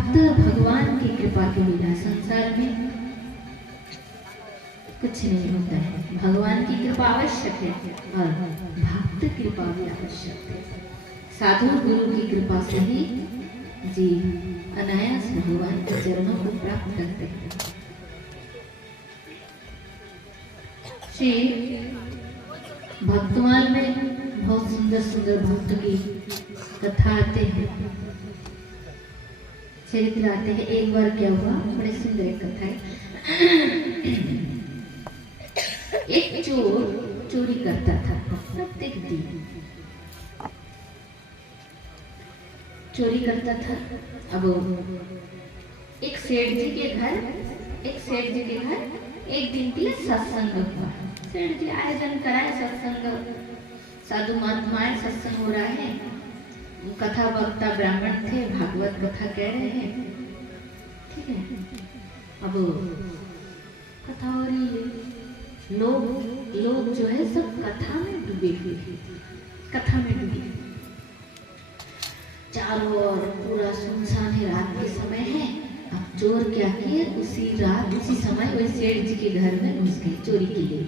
भक्त भगवान की कृपा के बिना संसार में कुछ नहीं होता है। भगवान की कृपा आवश्यक है और भक्त कृपा भी आवश्यक है। साधु गुरु की कृपा से ही जी अनायास भगवान के चरणों को प्राप्त करते हैं। श्री भक्तमाल में बहुत सुंदर सुंदर भक्त की कथा आते हैं, चरित्र आते हैं। एक बार क्या हुआ, बड़े सुंदर एक कथा है। एक चोर चोरी करता था, प्रत्येक दिन चोरी करता था। अब एक सेठ जी के घर एक दिन के लिए सत्संग हुआ। सेठ जी आयोजन कराए सत्संग, साधु महात्माएं सत्संग हो रहा है, कथा वक्ता ब्राह्मण थे, भागवत कथा कह रहे हैं, ठीक है। अब कथा हो रही है, लोग जो है सब कथा में डूबे हुए थे, कथा में डूबे। चारों ओर पूरा सुनसान है, रात के समय है। अब चोर क्या किए, उसी रात उसी समय वही सेठ जी के घर में घुस गए चोरी के लिए।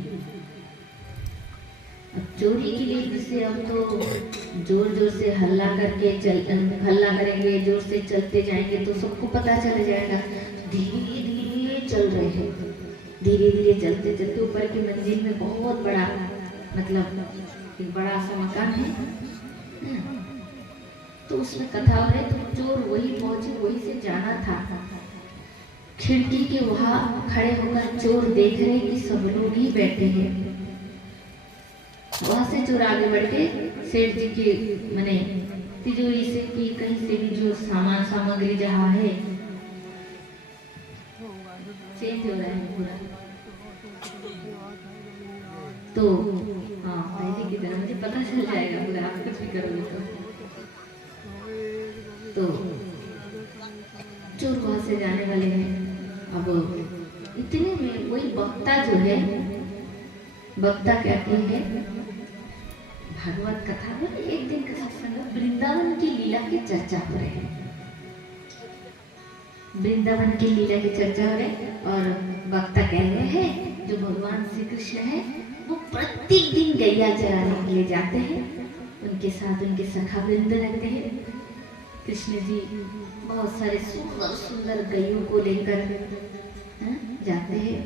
अब चोरी के लिए जिसे अब तो जोर जोर से हल्ला करेंगे, जोर से चलते जाएंगे तो सबको पता चल जाएगा। धीरे धीरे चल रहे हैं, धीरे धीरे चलते चलते ऊपर की मंजिल में बहुत बड़ा, मतलब एक बड़ा सा मकान है, तो उसमें कथा हो रही। तो चोर वही पहुंचे, वही से जाना था। खिड़की के वहां खड़े होकर चोर देख रहे कि सब लोग ही बैठे हैं। वहां से चोर आगे बढ़ के सेठ जी के मने तिजोरी से कि कहीं से भी जो सामान सामग्री जहाँ है, चेंज हो रहा है पूरा, तो हाँ पहले की तरह मुझे पता चल जाएगा पूरा, आप कुछ भी करोगे तो चोर वहां से जाने वाले हैं। अब इतने में वही वक्ता जो है, वक्ता कहते हैं भागवत कथा में एक दिन का सत्संग, वृंदावन की लीला की चर्चा हो रही है, वृंदावन की लीला की चर्चा हो रही। और वक्ता कह रहे हैं जो भगवान श्री कृष्ण है वो प्रत्येक दिन गैया चराने के लिए जाते हैं, उनके साथ उनके सखा वृंद रहते हैं। कृष्ण जी बहुत सारे सुंदर सुंदर गैयों को लेकर जाते हैं।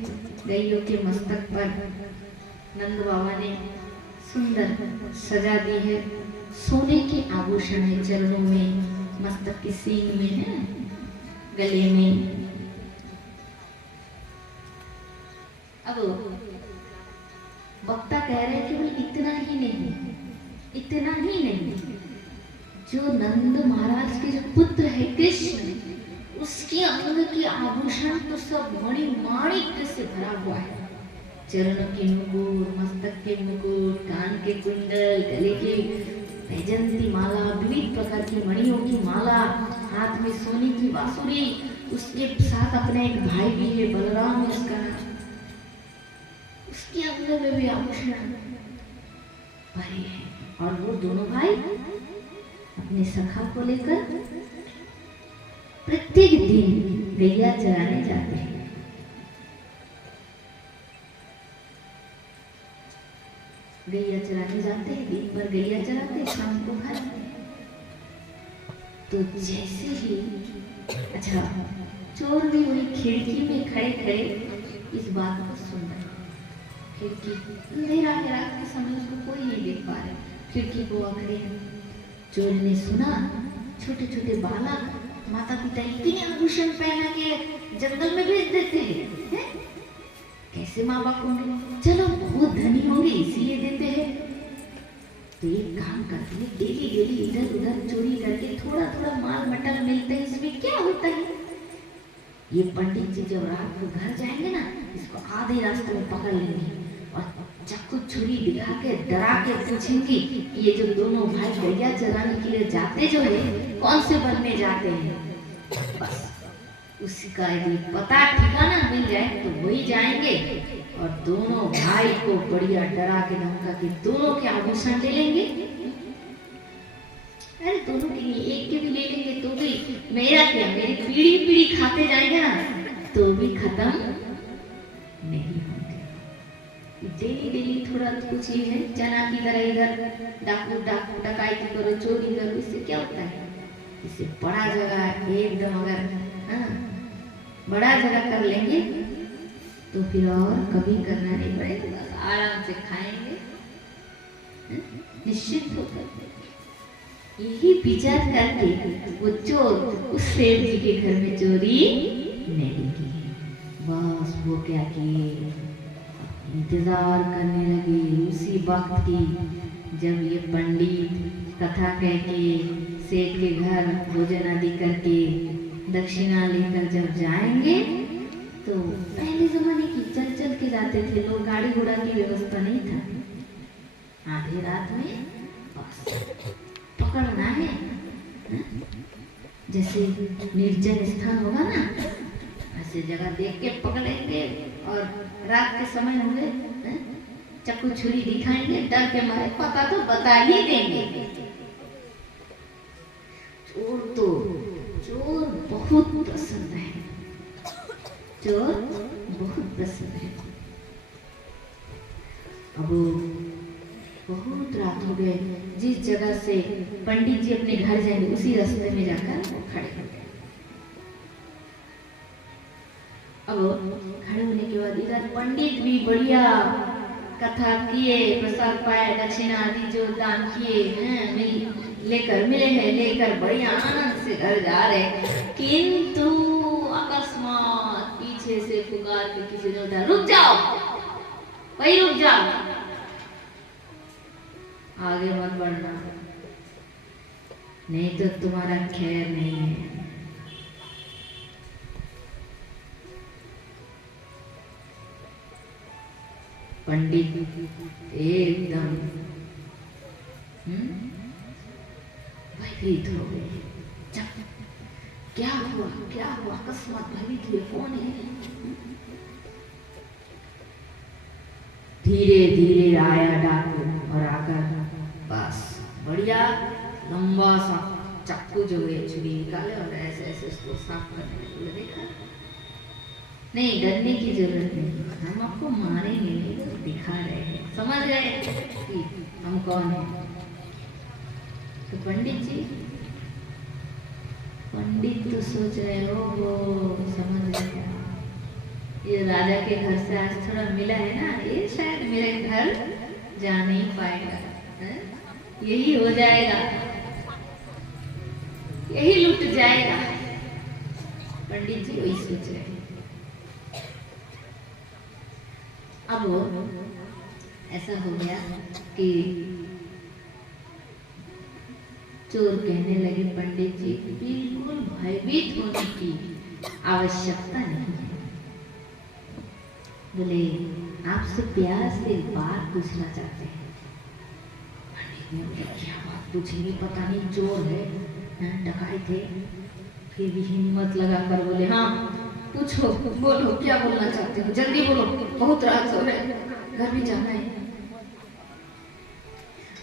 गैयों के मस्तक पर नंद बाबा ने सुंदर सजा दी है, सोने के आभूषण है, चरणों में, मस्तक की सींग में है, गले में। अब वक्ता कह रहे हैं कि इतना ही नहीं, जो नंद महाराज के जो पुत्र है कृष्ण, उसके अंग के आभूषण तो सब मणि माणिक्य से भरा हुआ है। चरणों के मुकुट, मस्तक के मुकुट, कान के कुंडल, गले के वैजंती माला, विविध प्रकार की मणियों की माला, हाथ में सोने की बांसुरी, उसके साथ अपना एक भाई भी है, बलराम है उसका नाम, उसके अंग में भी आभूषण भरे हैं। और वो दोनों भाई अपने सखा को लेकर प्रत्येक दिन गैया चराने जाते हैं। गैया चराने जाते हैं, दिन भर गैया चराते हैं, शाम को घर आते हैं। तो जैसे ही अच्छा चोर भी वही खिड़की में खड़े खड़े इस बात को सुन रहे। खिड़की अंधेरा है, रात के समय उसको कोई नहीं देख पा रहे, खिड़की को आंकड़े हैं। चोर ने सुना छोटे छोटे बालक माता पिता इतने आभूषण पहना के जंगल में भेज देते हैं, कैसे माँ बाप होंगे, चलो बहुत धनी होंगे इसीलिए देते हैं। तो एक काम करते हैं, डेली डेली इधर उधर चोरी करके थोड़ा थोड़ा माल मटल मिलता है, इसमें क्या होता है। ये पंडित जी जब रात को घर जाएंगे ना, इसको आधे रास्ते में पकड़ लेंगे और चाकू छुरी दिखा के डरा के पूछेंगे ये जो दोनों भाई गैया चराने के लिए जाते जो है कौन से वन में जाते हैं। बस उसी का यदि पता ठिकाना मिल जाए तो वही जाएंगे और दोनों भाई को बढ़िया डरा के धमका के दोनों के आभूषण ले लेंगे। अरे दोनों के लिए एक के भी ले लेंगे तो भी मेरा क्या, मेरी पीढ़ी पीढ़ी खाते जाएंगे ना तो भी खत्म नहीं होंगे। डेली डेली थोड़ा कुछ ही है, चना की तरह इधर डाकू डाकू डकैती करो, चोरी करो, इससे क्या होता है? इससे बड़ा जगह एकदम अगर बड़ा जगह कर लेंगे तो फिर और कभी करना नहीं पड़ेगा, बस आराम से खाएंगे निश्चित होकर। यही विचार करके वो चोर उस सेठ जी के घर में चोरी नहीं की। बस वो क्या किए, इंतजार करने लगे उसी वक्त की जब ये पंडित कथा कह के सेठ के घर भोजन आदि करके दक्षिणा लेकर जब जाएंगे तो पहले जमाने की चल चल के जाते थे लोग, गाड़ी घोड़ा की व्यवस्था नहीं था। आधी रात में बस पकड़ना है, जैसे निर्जन स्थान होगा ना ऐसे जगह देख के पकड़ेंगे, और रात के समय होंगे चक्कू छुरी दिखाएंगे, डर के मारे पता तो बता ही देंगे। चोर बहुत पसंद है, चोर बहुत पसंद है। अब बहुत रात हो गए, जिस जगह से पंडित जी अपने घर जाएंगे उसी रास्ते में जाकर वो खड़े हो गए। अब खड़े होने के बाद इधर पंडित भी बढ़िया कथा किए, प्रसाद पाए, दक्षिणा आदि जो दान किए लेकर मिले हैं, लेकर बढ़िया आनंद से घर जा रहे। किंतु अकस्मात पीछे से पुकार के किसी ने उठा, रुक जाओ, वही रुक जाओ, आगे मत बढ़ना, नहीं तो तुम्हारा खैर नहीं है। पंडित एकदम भयभीत हो गए। क्या हुआ, क्या हुआ, अकस्मात भयभीत हुए, कौन है? धीरे धीरे आया डाकू और आकर बस बढ़िया लंबा सा चाकू जो है छुरी निकाले और ऐसे ऐसे उसको साफ करने लगे। देखा, नहीं डरने की जरूरत नहीं, हम आपको मारेंगे नहीं, तो दिखा रहे हैं, समझ गए कि हम कौन है। तो पंडित तो सोच रहे हो वो समझ रहे, ये राजा के घर से आज थोड़ा मिला है ना, ये शायद मेरे घर जा नहीं पाएगा, यही हो जाएगा, यही लुट जाएगा। पंडित जी वही सोच रहे हैं। अब ऐसा हो गया कि चोर कहने लगे, पंडित जी बिल्कुल भयभीत होने की आवश्यकता नहीं है। बोले आपसे प्यार से बात पूछना चाहते हैं। पंडित ने बोले क्या बात पूछेंगे, पता नहीं चोर है, डकैत है। फिर भी हिम्मत लगा कर बोले हाँ पूछो, बोलो क्या बोलना चाहते हो, जल्दी बोलो, बहुत रात हो रहे, घर भी जाना है।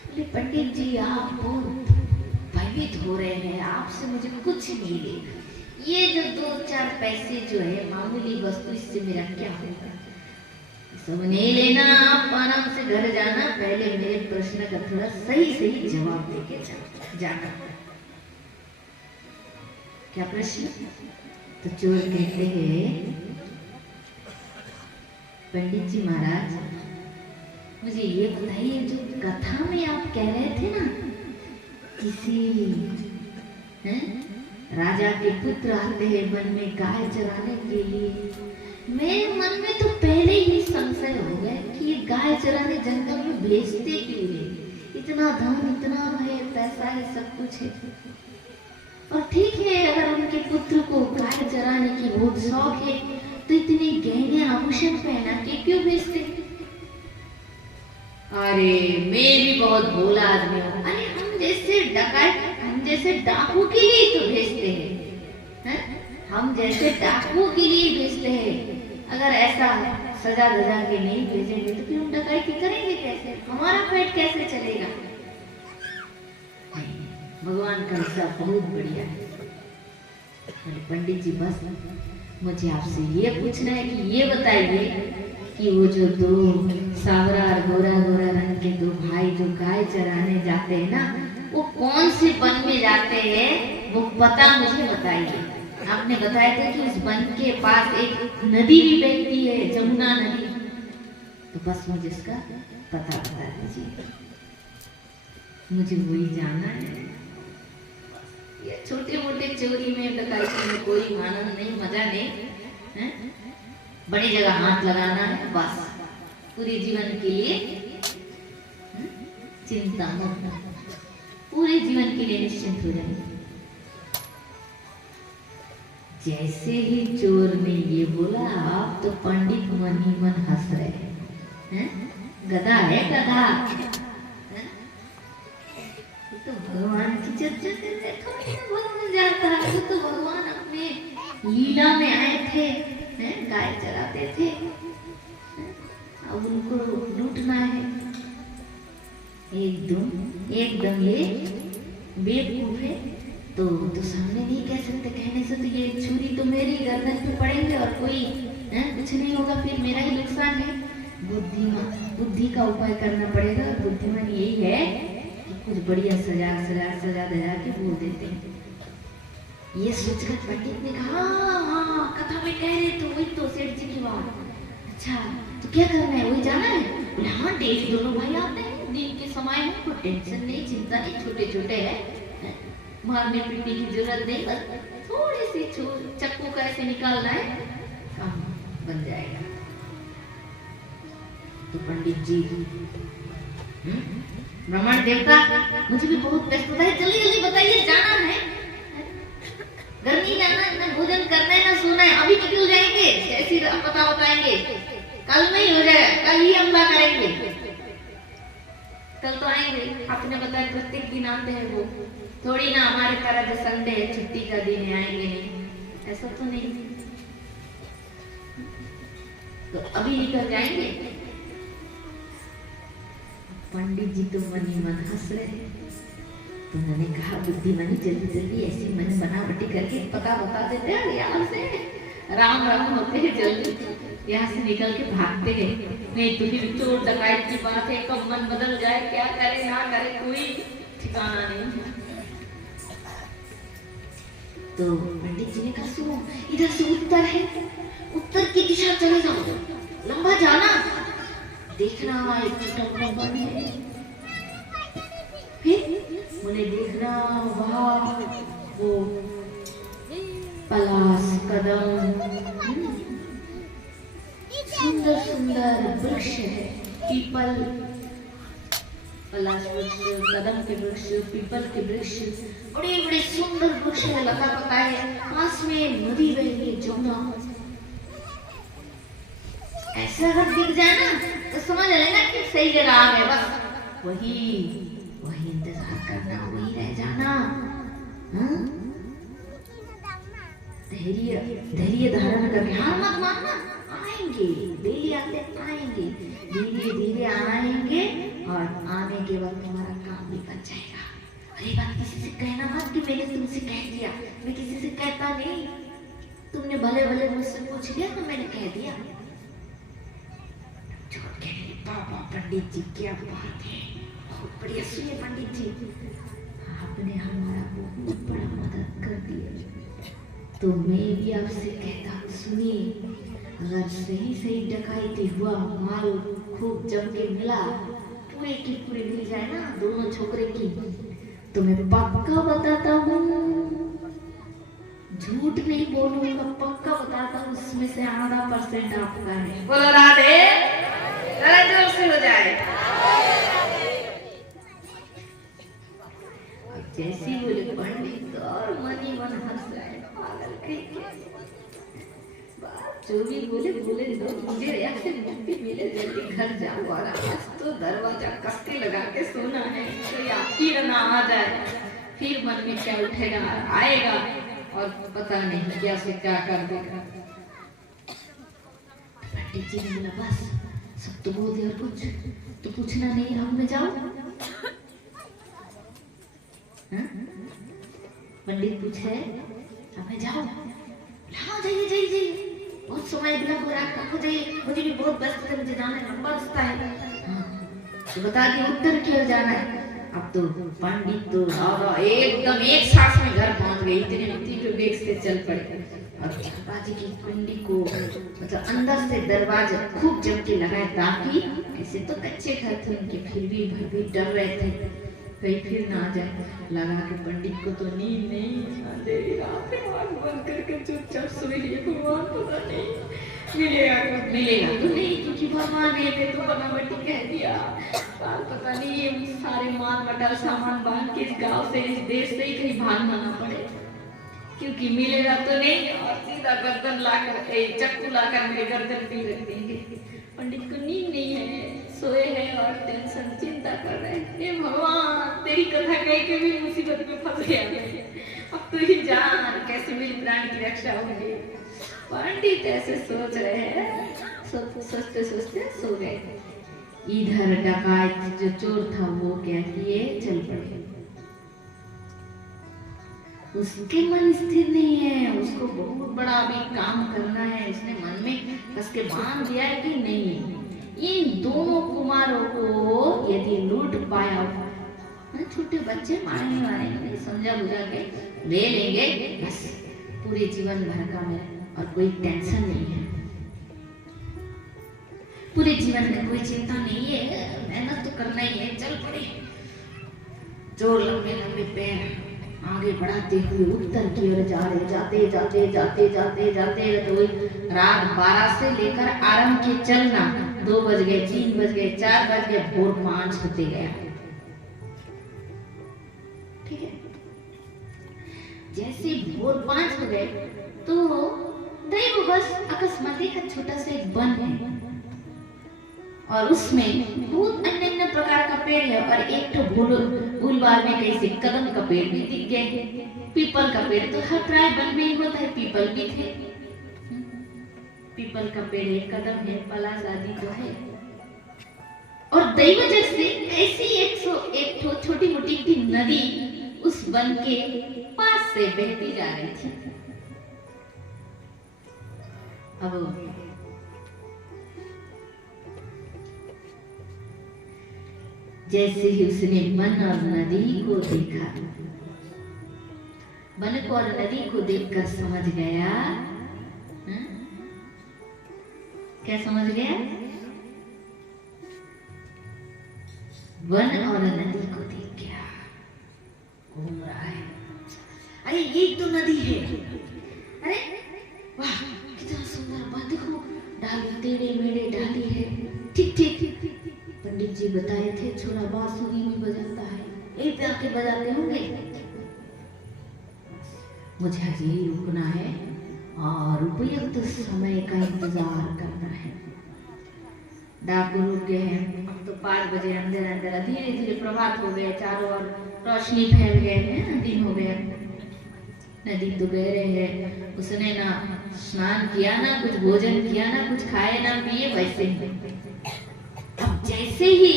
बोले पंडित जी आप बहुत भयभीत हो रहे हैं, आपसे मुझे कुछ नहीं लेना, ये जो 2-4 पैसे जो है मामूली वस्तु, इससे मेरा क्या होगा, सब नहीं लेना, आप आराम से घर जाना, पहले मेरे प्रश्न का थोड़ा सही सही जवाब देके जाना। क्या प्रश्न? तो चोर कहते हैं पंडित जी महाराज मुझे ये बताइए, जो कथा में आप कह रहे थे ना किसी राजा के पुत्र आते हैं वन में गाय चराने के लिए, मेरे मन में तो पहले ही संशय हो गया कि ये गाय चराने जंगल में भेजते क्यों है, इतना धन, इतना है, पैसा है, सब कुछ है, और ठीक है अगर उनके पुत्र को गाय चराने की बहुत शौक है तो इतने गहने आभूषण पहना के क्यों भेजते? अरे मैं भी बहुत भोला आदमी हूँ, अरे हम जैसे डकैत, हम जैसे डाकू के लिए तो भेजते हैं, हम जैसे डाकू के लिए भेजते हैं। अगर ऐसा सजा धजा के नहीं भेजेंगे तो फिर हम डकैती करेंगे कैसे, हमारा पेट कैसे चलेगा? भगवान का हिसाब बहुत बढ़िया है। बोले पंडित जी बस मुझे आपसे ये पूछना है कि ये बताइए कि वो जो दो सावरा और गोरा गोरा रंग के दो भाई जो गाय चराने जाते हैं ना, वो कौन से वन में जाते हैं, वो पता मुझे बताइए। आपने बताया था कि उस वन के पास एक नदी भी बहती है, जमुना नदी, तो बस मुझे इसका पता बता दीजिए, मुझे वही जाना है। ये छोटे मोटे चोरी में डकैती में कोई आनंद नहीं, मजा नहीं है? बड़ी जगह हाथ लगाना है बस, पूरे जीवन के लिए चिंता मुक्त, पूरे जीवन के लिए निश्चिंत हो जाए। जैसे ही चोर ने ये बोला, आप तो पंडित मन ही मन हंस रहे हैं। गधा है गधा, तो भगवान की चर्चा करते थोड़ी भगवान जाता है, तो भगवान अपने लीला में आए थे, गाय चराते थे, अब उनको लूटना है। एकदम ये बेवकूफ है, तो सामने नहीं कह सकते, कहने से तो ये छुरी तो मेरी गर्दन पे पड़ेंगे और कोई कुछ नहीं होगा, फिर मेरा ही नुकसान है। बुद्धि का उपाय करना पड़ेगा। बुद्धिमान यही है कि कुछ बढ़िया सजा दया के बोल देते हैं। ये सोचकर पंडित ने कहा, हाँ कथा में कह रहे तो वही तो सेठ जी की बात। अच्छा तो क्या करना है, वही जाना है? बोले हाँ, डेली दोनों भाई आते हैं, दिन के समय में कोई टेंशन नहीं, चिंता नहीं, छोटे छोटे है, मारने पीटने की जरूरत नहीं, बस थोड़ी सी चक्कू का ऐसे निकालना है, काम बन जाएगा। तो पंडित जी, ब्राह्मण देवता, मुझे भी बहुत व्यस्तता है, जल्दी जल्दी बताइए, जाना है, घर नहीं जाना, ना भोजन करना है, ना सोना है, अभी निकल जाएंगे, ऐसी पता बताएंगे, कल नहीं हो जाएगा, कल ही हमला करेंगे, कल तो आएंगे। आपने बताया प्रत्येक दिन आते हैं वो, थोड़ी ना हमारे तरह जो संडे है छुट्टी का दिन है आएंगे नहीं, ऐसा तो नहीं, तो अभी निकल जाएंगे। पंडित जी तो मन ही मन हंस रहे, तो उन्होंने कहा बुद्धिमानी जल्दी जल्दी ऐसी मन बनावटी करके पता बता देते हैं, यहाँ से राम राम होते हैं, जल्दी यहाँ से निकल के भागते हैं, नहीं तो फिर चोर डकैत की बात है, कब मन बदल जाए, क्या करे ना करे, कोई ठिकाना नहीं। तो पंडित जी ने कहा सुनो, इधर से उत्तर है, उत्तर की दिशा चले जाओ, लंबा जाना, देखना हमारे वन है, फिर उन्हें देखना वहाँ वो पलाश, कदम, सुंदर सुंदर वृक्ष है, पीपल, पलाश वृक्ष, कदम के वृक्ष, पीपल के वृक्ष, बड़े बड़े सुंदर वृक्ष है, लता पता है, पास में नदी बह रही है, जमुना। ऐसा अगर दिख जाए ना तो समझ लेना कि सही जगह आ गए, बस वही इंतजार करना, वही रह जाना। धैर्य धारण करके, हार मत मानना, आएंगे, डेली आते आएंगे, धीरे धीरे आएंगे, और आने के बाद तुम्हारा काम भी बन जाएगा। अरे बात किसी से कहना मत कि मैंने तुमसे कह दिया, मैं किसी से कहता नहीं, तुमने भले भले मुझसे पूछ लिया तो मैंने कह दिया। बाबा पंडित जी क्या बात है, बहुत बढ़िया, सुनिए पंडित जी, आपने हमारा बहुत बड़ा मदद कर दिया, तो मैं भी आपसे कहता हूँ, सुनिए, अगर सही सही डकैती हुआ, माल खूब जम के मिला, पूरे की पूरे मिल जाए ना दोनों छोकरे की, तो मैं पक्का बताता हूँ, झूठ नहीं बोलूंगा, पक्का बताता हूँ, उसमें से 8% आपका है। बोलो राधे, जोर से हो जाए। जैसे ही बोले पंडित, और मन ही मन हंस रहा है, पागल कहीं, जो भी बोले दो, मुझे रिएक्शन मुक्ति मिले, जल्दी घर जाओ, और आज तो दरवाजा कस के लगा के सोना है, कोई आपकी ना आ जाए, फिर मन में क्या उठेगा, आएगा और पता नहीं क्या से क्या कर देगा। पंडित जी ने बोला बस सब तो बोल दिया, कुछ तो पूछना नहीं, अब मैं जाऊं? पंडित पूछे अब मैं जाओ लाओ, जाइए जाइए जाइए, बहुत समय बिना रात को जाइए, मुझे भी बहुत व्यस्त है, मुझे जाना है, लंबा रास्ता है। हाँ, तो बता दिया उत्तर की ओर जाना है। अब तो पंडित तो दादा एकदम एक सांस में घर पहुंच गए, इतने तीव्र वेग से चल पड़े और दरवाजे की कुंडी को मतलब अंदर से दरवाजा खूब जम के लगाए, ताकि ऐसे तो कच्चे घर थे उनके, फिर भी भाई डर रहे थे कहीं फिर ना आ जाए। लगा के पंडित को तो नींद नहीं, अंधेरी रात में आँख बंद करके चुपचाप सोए लिए। भगवान पता नहीं मिलेगा तो मिलेगा तो नहीं, क्योंकि भगवान ने तो बनावटी कह दिया, पता नहीं ये सारे माल मटाल सामान बांध के इस गांव से इस देश से ही कहीं भागना ना पड़े, क्योंकि मिलेगा तो नहीं और सीधा गर्दन लाकर चक्कू लाकर मेरे गर्दन पे रख देंगे। पंडित को नींद नहीं है, सोए हैं और टेंशन चिंता कर रहे हैं। हे भगवान, तेरी कथा कह के भी मुसीबत में फंस गया मैं, अब तो ही जान कैसे मेरी प्राण की रक्षा होगी। पंडित ऐसे सोच रहे हैं, सोचते सोचते सो गए। इधर डकायत जो चोर था वो क्या किए, चल पड़े। उसके मन स्थिर नहीं है, उसको बहुत बड़ा अभी काम करना है। उसने मन में कस के बांध दिया है कि नहीं, इन दोनों कुमारों को यदि लूट पाया, छोटे बच्चे मारने वाले नहीं, समझा बुझा के ले लेंगे, बस पूरे जीवन भर का मेरा और कोई टेंशन नहीं है, पूरे जीवन में कोई चिंता नहीं है, मेहनत तो करना ही है। चल पड़े, जोर लंबे लंबे पैर आगे बढ़ाते हुए उत्तर की ओर जा रहे, जाते जाते जाते जाते जाते तो रात 12 से लेकर आरंभ के चलना 2 बज गए, 3 बज गए, 4 बज गए, भोर 5 होते गया। ठीक है, जैसे भोर 5 हो गए तो दैववश अकस्मात एक छोटा सा एक वन है और उसमें बहुत अन्य अन्य प्रकार का पेड़ है और एक तो भूलबाल में कैसे कदम का पेड़ भी दिख गए, पीपल का पेड़ तो हर प्राय वन में ही होता है, पीपल भी थे। पीपल का पेड़ है, कदम है, पलाश आदि तो है। और दैवजग से ऐसी 101 छोटी मोटी की नदी उस वन के पास से बहती जा रही थी। अब जैसे ही उसने वन और नदी को देखा, वन को और नदी को देखकर समझ गया, क्या समझ गया? वन और नदी को देख गया, घूम रहा है, अरे ये तो नदी है, अरे वाह कितना सुंदर बात, देखो डाली टेढ़े मेढ़े डाली है, ठीक ठीक। पंडित जी बताए थे छोरा बांसुरी भी बजाता है, एक जाके बजाते होंगे। मुझे अभी रुकना है और उपयुक्त समय का इंतजार करना है। डाकू रुक गए हैं, अब तो 5 बजे, अंदर अंदर धीरे धीरे प्रभात हो गए, चारों ओर रोशनी फैल गए हैं, दिन हो गया। नदी तो गहरे है, उसने ना स्नान किया, ना कुछ भोजन किया, ना कुछ खाए ना पिए, वैसे ही अब जैसे ही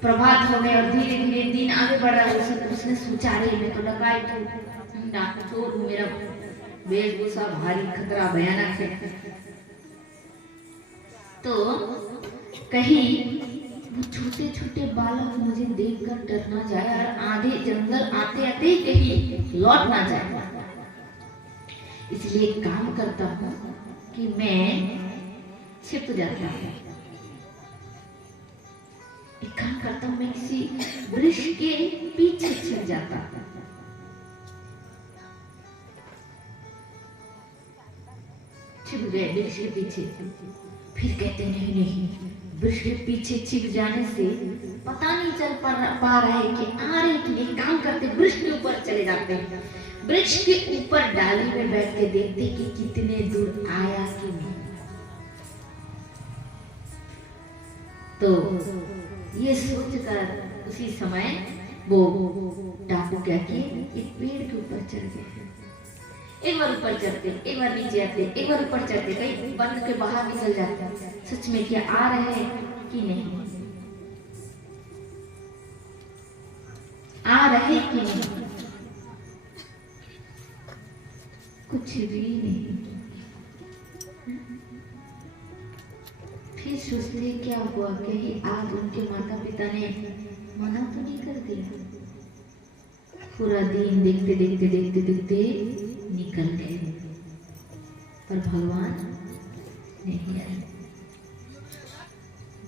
प्रभात हो गए और धीरे धीरे दिन आगे बढ़ रहा, उसने सोचा रही मैं तो डकायत हूँ, डाकू चोर हूँ, मेरा वेशभूषा भारी खतरा भयानक है, तो कहीं वो छोटे छोटे बालक मुझे देखकर डर ना जाए और आधे जंगल आते आते कहीं लौट ना जाए। इसलिए काम करता हूँ कि मैं छिप जाता हूँ, एक काम करता हूँ, मैं किसी वृक्ष के पीछे छिप जाता हूँ। छिप गए वृक्ष के पीछे, फिर कहते नहीं नहीं, वृक्ष के पीछे छिप जाने से पता नहीं चल पा रहा है कि आ रहे कि नहीं। काम करते वृक्ष के ऊपर चले जाते हैं, वृक्ष के ऊपर डाली में बैठ के देखते कि कितने दूर आया कि नहीं। तो ये सोचकर उसी समय वो डाकू क्या किए, एक पेड़ के ऊपर चढ़ गए। एक बार ऊपर चढ़ते, एक बार नीचे आते, एक बार ऊपर चढ़ते, कहीं वन के बाहर निकल जाते, सच में क्या आ रहे हैं कि नहीं, आ रहे कि नहीं। कुछ भी नहीं। फिर सोचते क्या हुआ, कहीं आज उनके माता पिता ने मना तो नहीं कर दिया। पूरा दिन देखते देखते देखते देखते निकल गए, पर भगवान नहीं आए।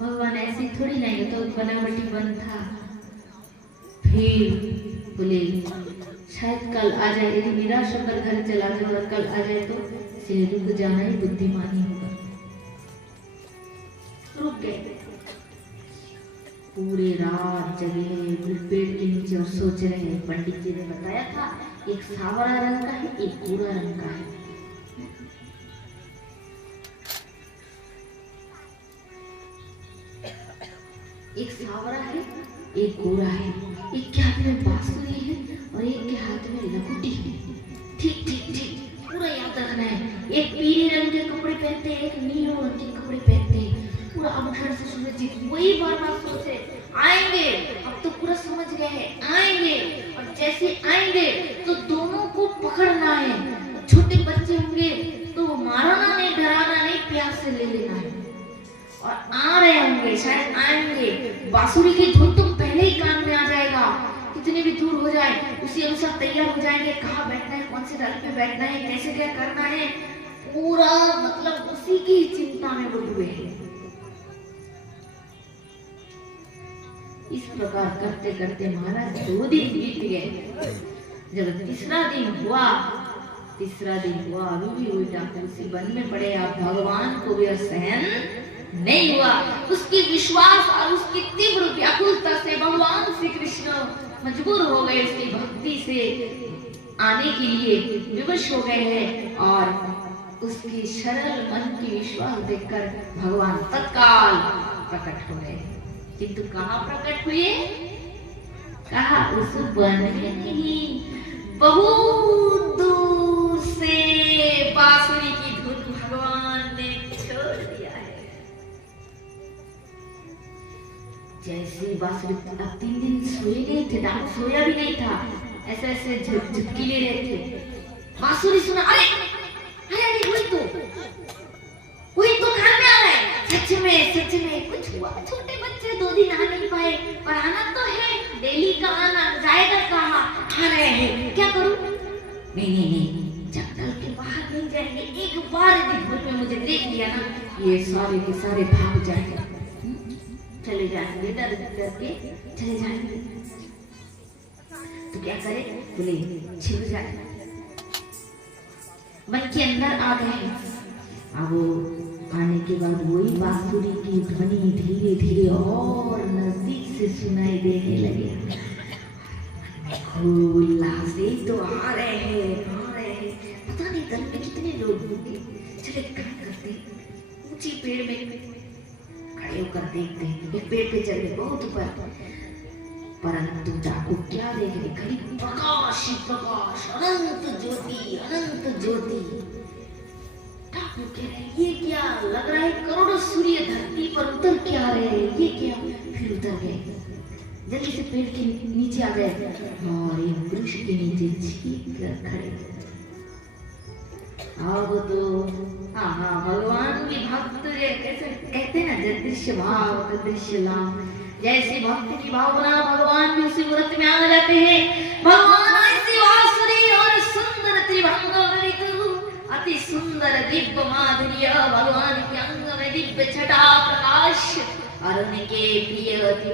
भगवान ऐसे थोड़ी नहीं, तो बनावटी बन था। फिर बोले शायद कल आ जाए, यदि निराश होकर घर चला जाए और कल आ जाए तो से रुक जाना ही बुद्धिमानी होगा। रुक गए, पूरे रात जगे पेड़ के नीचे और सोच रहे हैं। पंडित जी ने बताया था एक सावरा रंग का है, एक भूरा रंग का है। एक सावरा है, एक गोरा है, एक के हाथ में बांसुरी है और एक के हाथ में लकुटी है। ठीक ठीक ठीक, पूरा याद रखना है। एक पीले रंग के कपड़े पहनते हैं, एक नीले रंग के कपड़े पहनते हैं। पूरा आभूषण से सुसज्जित, वही बार बार सोचे आएंगे। अब तो पूरा समझ गए हैं आएंगे, और जैसे आएंगे तो दोनों को पकड़ना है। छोटे बच्चे होंगे तो मारना नहीं, डराना नहीं, प्यार से ले लेना है। और आ रहे होंगे, शायद आएंगे, बांसुरी की धुन तो पहले ही कान में आ जाएगा। कितने भी दूर हो जाए उसी अनुसार तैयार हो जाएंगे। कहाँ बैठना है, कौन से डाल पे बैठना है, कैसे क्या करना है, पूरा मतलब उसी की चिंता में वो डूबे हैं। इस प्रकार करते करते महाराज 2 दिन बीत गए। जब तीसरा दिन हुआ, अभी भी उल्टा उसी वन में पड़े। आप भगवान को भी सहन नहीं हुआ। उसकी विश्वास और उसकी तीव्र व्याकुलता से भगवान श्री कृष्ण मजबूर हो गए, उसकी भक्ति से आने के लिए विवश हो गए हैं। और उसकी सरल मन की विश्वास देखकर भगवान तत्काल प्रकट हो गए। किंतु कहाँ प्रकट हुए? कहा उस वन में नहीं, बहुत दूर से बांसुरी की धुन भगवान ने छोड़ दिया है। जैसे बांसुरी, अब 3 दिन सोए नहीं थे, दांत सोया भी नहीं था, ऐसे ऐसे झपकी ले रहे थे। बांसुरी सुना, अरे अरे वही तो खाने आ रहा है। सच में कुछ हुआ। छोटे बच्चे 2 दिन आ नहीं पाए, पर आना तो है, डेली का आना, जाएगा कहाँ, आ रहे हैं, क्या करूं? नहीं, जंगल के बाहर नहीं जाएंगे। एक बार यदि भूल में मुझे देख लिया ना, ये सारे के सारे भाग जाएंगे, चले जाएंगे, डर के चले जाएंगे। तो क्या करे? बोले छिप जाए। वन के अंदर आ गए। अब आने के बाद वही बांसुरी की ध्वनि धीरे धीरे और नजदीक से सुनाई देने लगे। उल्लासे तो आ रहे हैं। पता नहीं दल में कितने लोग होंगे। चले क्या करते, ऊंची पेड़ में खड़े होकर देखते हैं। एक पेड़ पे चले बहुत ऊपर, परंतु डाकू क्या देख रहे? खड़ी प्रकाश, अनंत ज्योति। डाकू कह रहे ये क्या लग रहा है, करोड़ों सूर्य धरती पर उतर क्या रहे हैं, ये क्या? फिर उतर गए, जल्दी से पेड़ के नीचे आ गए और एक वृक्ष के नीचे छिप कर खड़े। अब तो भगवान भी भक्त कैसे कहते ना, दृश्य भाव दृश्य लाभ। जैसे भक्त की भावना, भगवान भी उसी व्रत में आ जाते हैं। भगवान ऐसी बांसुरी और सुंदर त्रिभंग अति सुंदर दिव्य माधुर्य, भगवान के अंग में दिव्य छटा प्रकाश और उनके प्रिय अति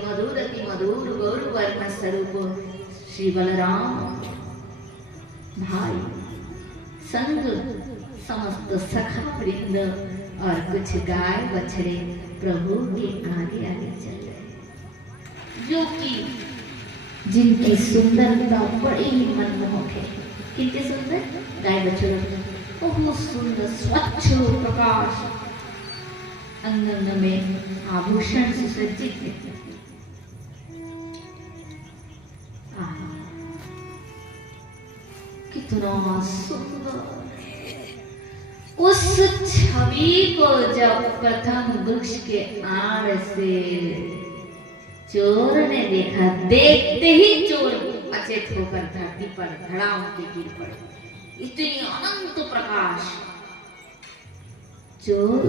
मधुर गौर वर्ण स्वरूप श्री बलराम भाई संग समस्त सखा वृंद और कुछ गाय बछड़े प्रभु के आगे आगे चल रहे, जो कि जिनकी सुंदरता बड़ी ही मनमोहक है। कितने सुंदर गाय बछड़े, बहुत सुंदर स्वच्छ प्रकाश, अंगन में आभूषण से सज्जित है। कितना सुंदर! उस छवि को जब प्रथम वृक्ष के आड़ से चोर ने देखा, देखते ही चोर अचेत होकर धरती पर धड़ाम के गिर पड़े। इतनी अनंत प्रकाश। चोर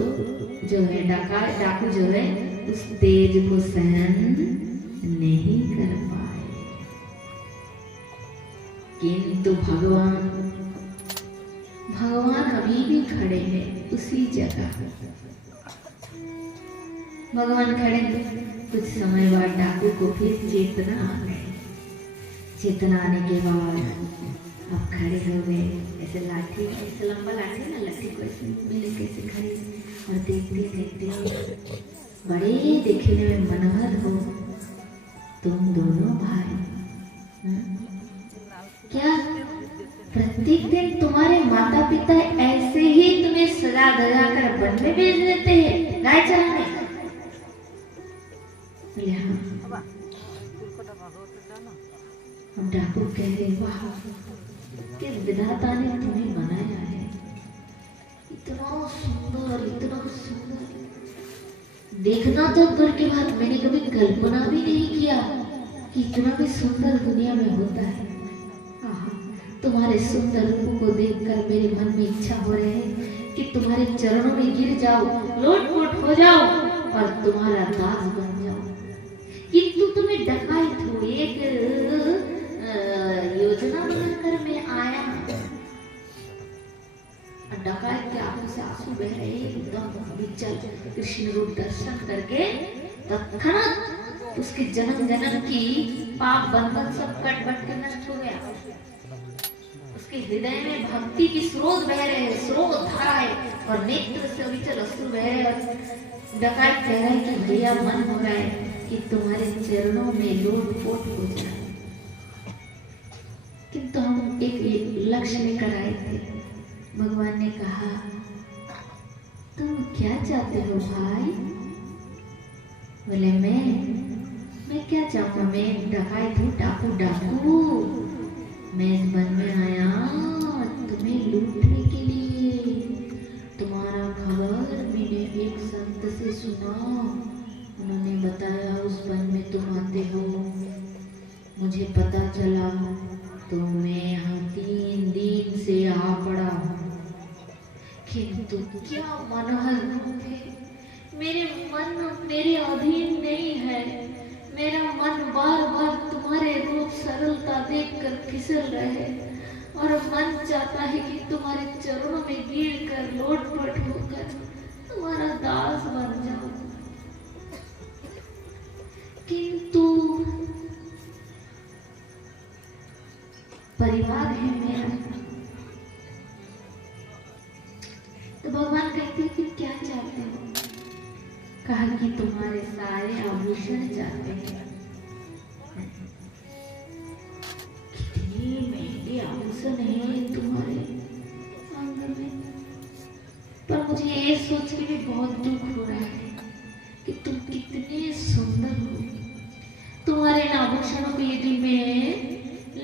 जो है, डाकू जो है, उस तेज को सहन नहीं कर पाए। किंतु भगवान अभी भी खड़े हैं उसी जगह। भगवान खड़े हैं। कुछ समय बाद डाकू को फिर चेतना आ गई। चेतना आने के बाद अब खड़े हो गए, ऐसे लाठी, ऐसे लंबा लाठी ना, लाठी को ऐसे मिले कैसे खड़े, और देखते बड़े देखने में मनोहर हो तुम दोनों भाई। क्या प्रत्येक दिन तुम्हारे माता पिता ऐसे ही तुम्हें सजा धजा कर वन में भेज देते हैं गाय चराने? हम डाकू कह रहे, वाह किस विधाता ने तुम्हें बनाया है, इतना सुंदर, इतना सुंदर। देखना तो दूर की बात, मैंने कभी कल्पना भी नहीं किया कि इतना भी सुंदर दुनिया में होता है। तुम्हारे सुंदर रूप को देखकर मेरे मन में इच्छा हो रही है कि तुम्हारे चरणों में गिर जाओ, लोटपोट हो जाओ और तुम्हारा दास बन जाओ। किंतु तुम्हें डकायत हो, एक योजना बनाकर मैं आया। डकायत के आंखों से आंसू बह रहे, एकदम विचल। कृष्ण रूप दर्शन करके तत्क्षणात उसके जन्म जन्म की पाप बंधन सब कट बट के नष्ट हो गया। उसके हृदय में भक्ति की स्रोत बह रहे, स्रोत धारा है, और नेत्र से विचल अश्रु बह रहे। डकायत कह रहा है कि भैया मन हो रहा है कि तुम्हारे चरणों में लोटपोट हो जाए, किंतु हम एक लक्ष्य लेकर आए थे। भगवान ने कहा, तुम क्या चाहते हो भाई? बोले मैं क्या चाहूंगा, मैं डकायत हूँ, डाकू। मैं इस वन में आया तुम्हें लूटने के लिए। तुम्हारा खबर मैंने एक संत से सुना, उन्होंने बताया उस वन में तुम आते हो। मुझे पता चला तो मैं यहाँ 3 दिन से आ पड़ा। किंतु क्या मनोहर है, मेरे मन मेरे अधीन नहीं है। मेरा मन बार बार तुम्हारे रूप सरलता देखकर फिसल रहे, और मन चाहता है कि तुम्हारे चरणों में गिर कर लोटपोट होकर तुम्हारा दास बन जाऊं। किंतु परिवार है मेरा। तो भगवान कहते हैं कि क्या चाहते हो? कहा कि तुम्हारे सारे आभूषण चाहते हैं। कितने महंगे आभूषण हैं तुम्हारे आंगन में, पर मुझे ये सोच के भी बहुत दुख हो रहा है कि तुम कितने सुंदर हो। तुम्हारे इन आभूषणों को यदि मैं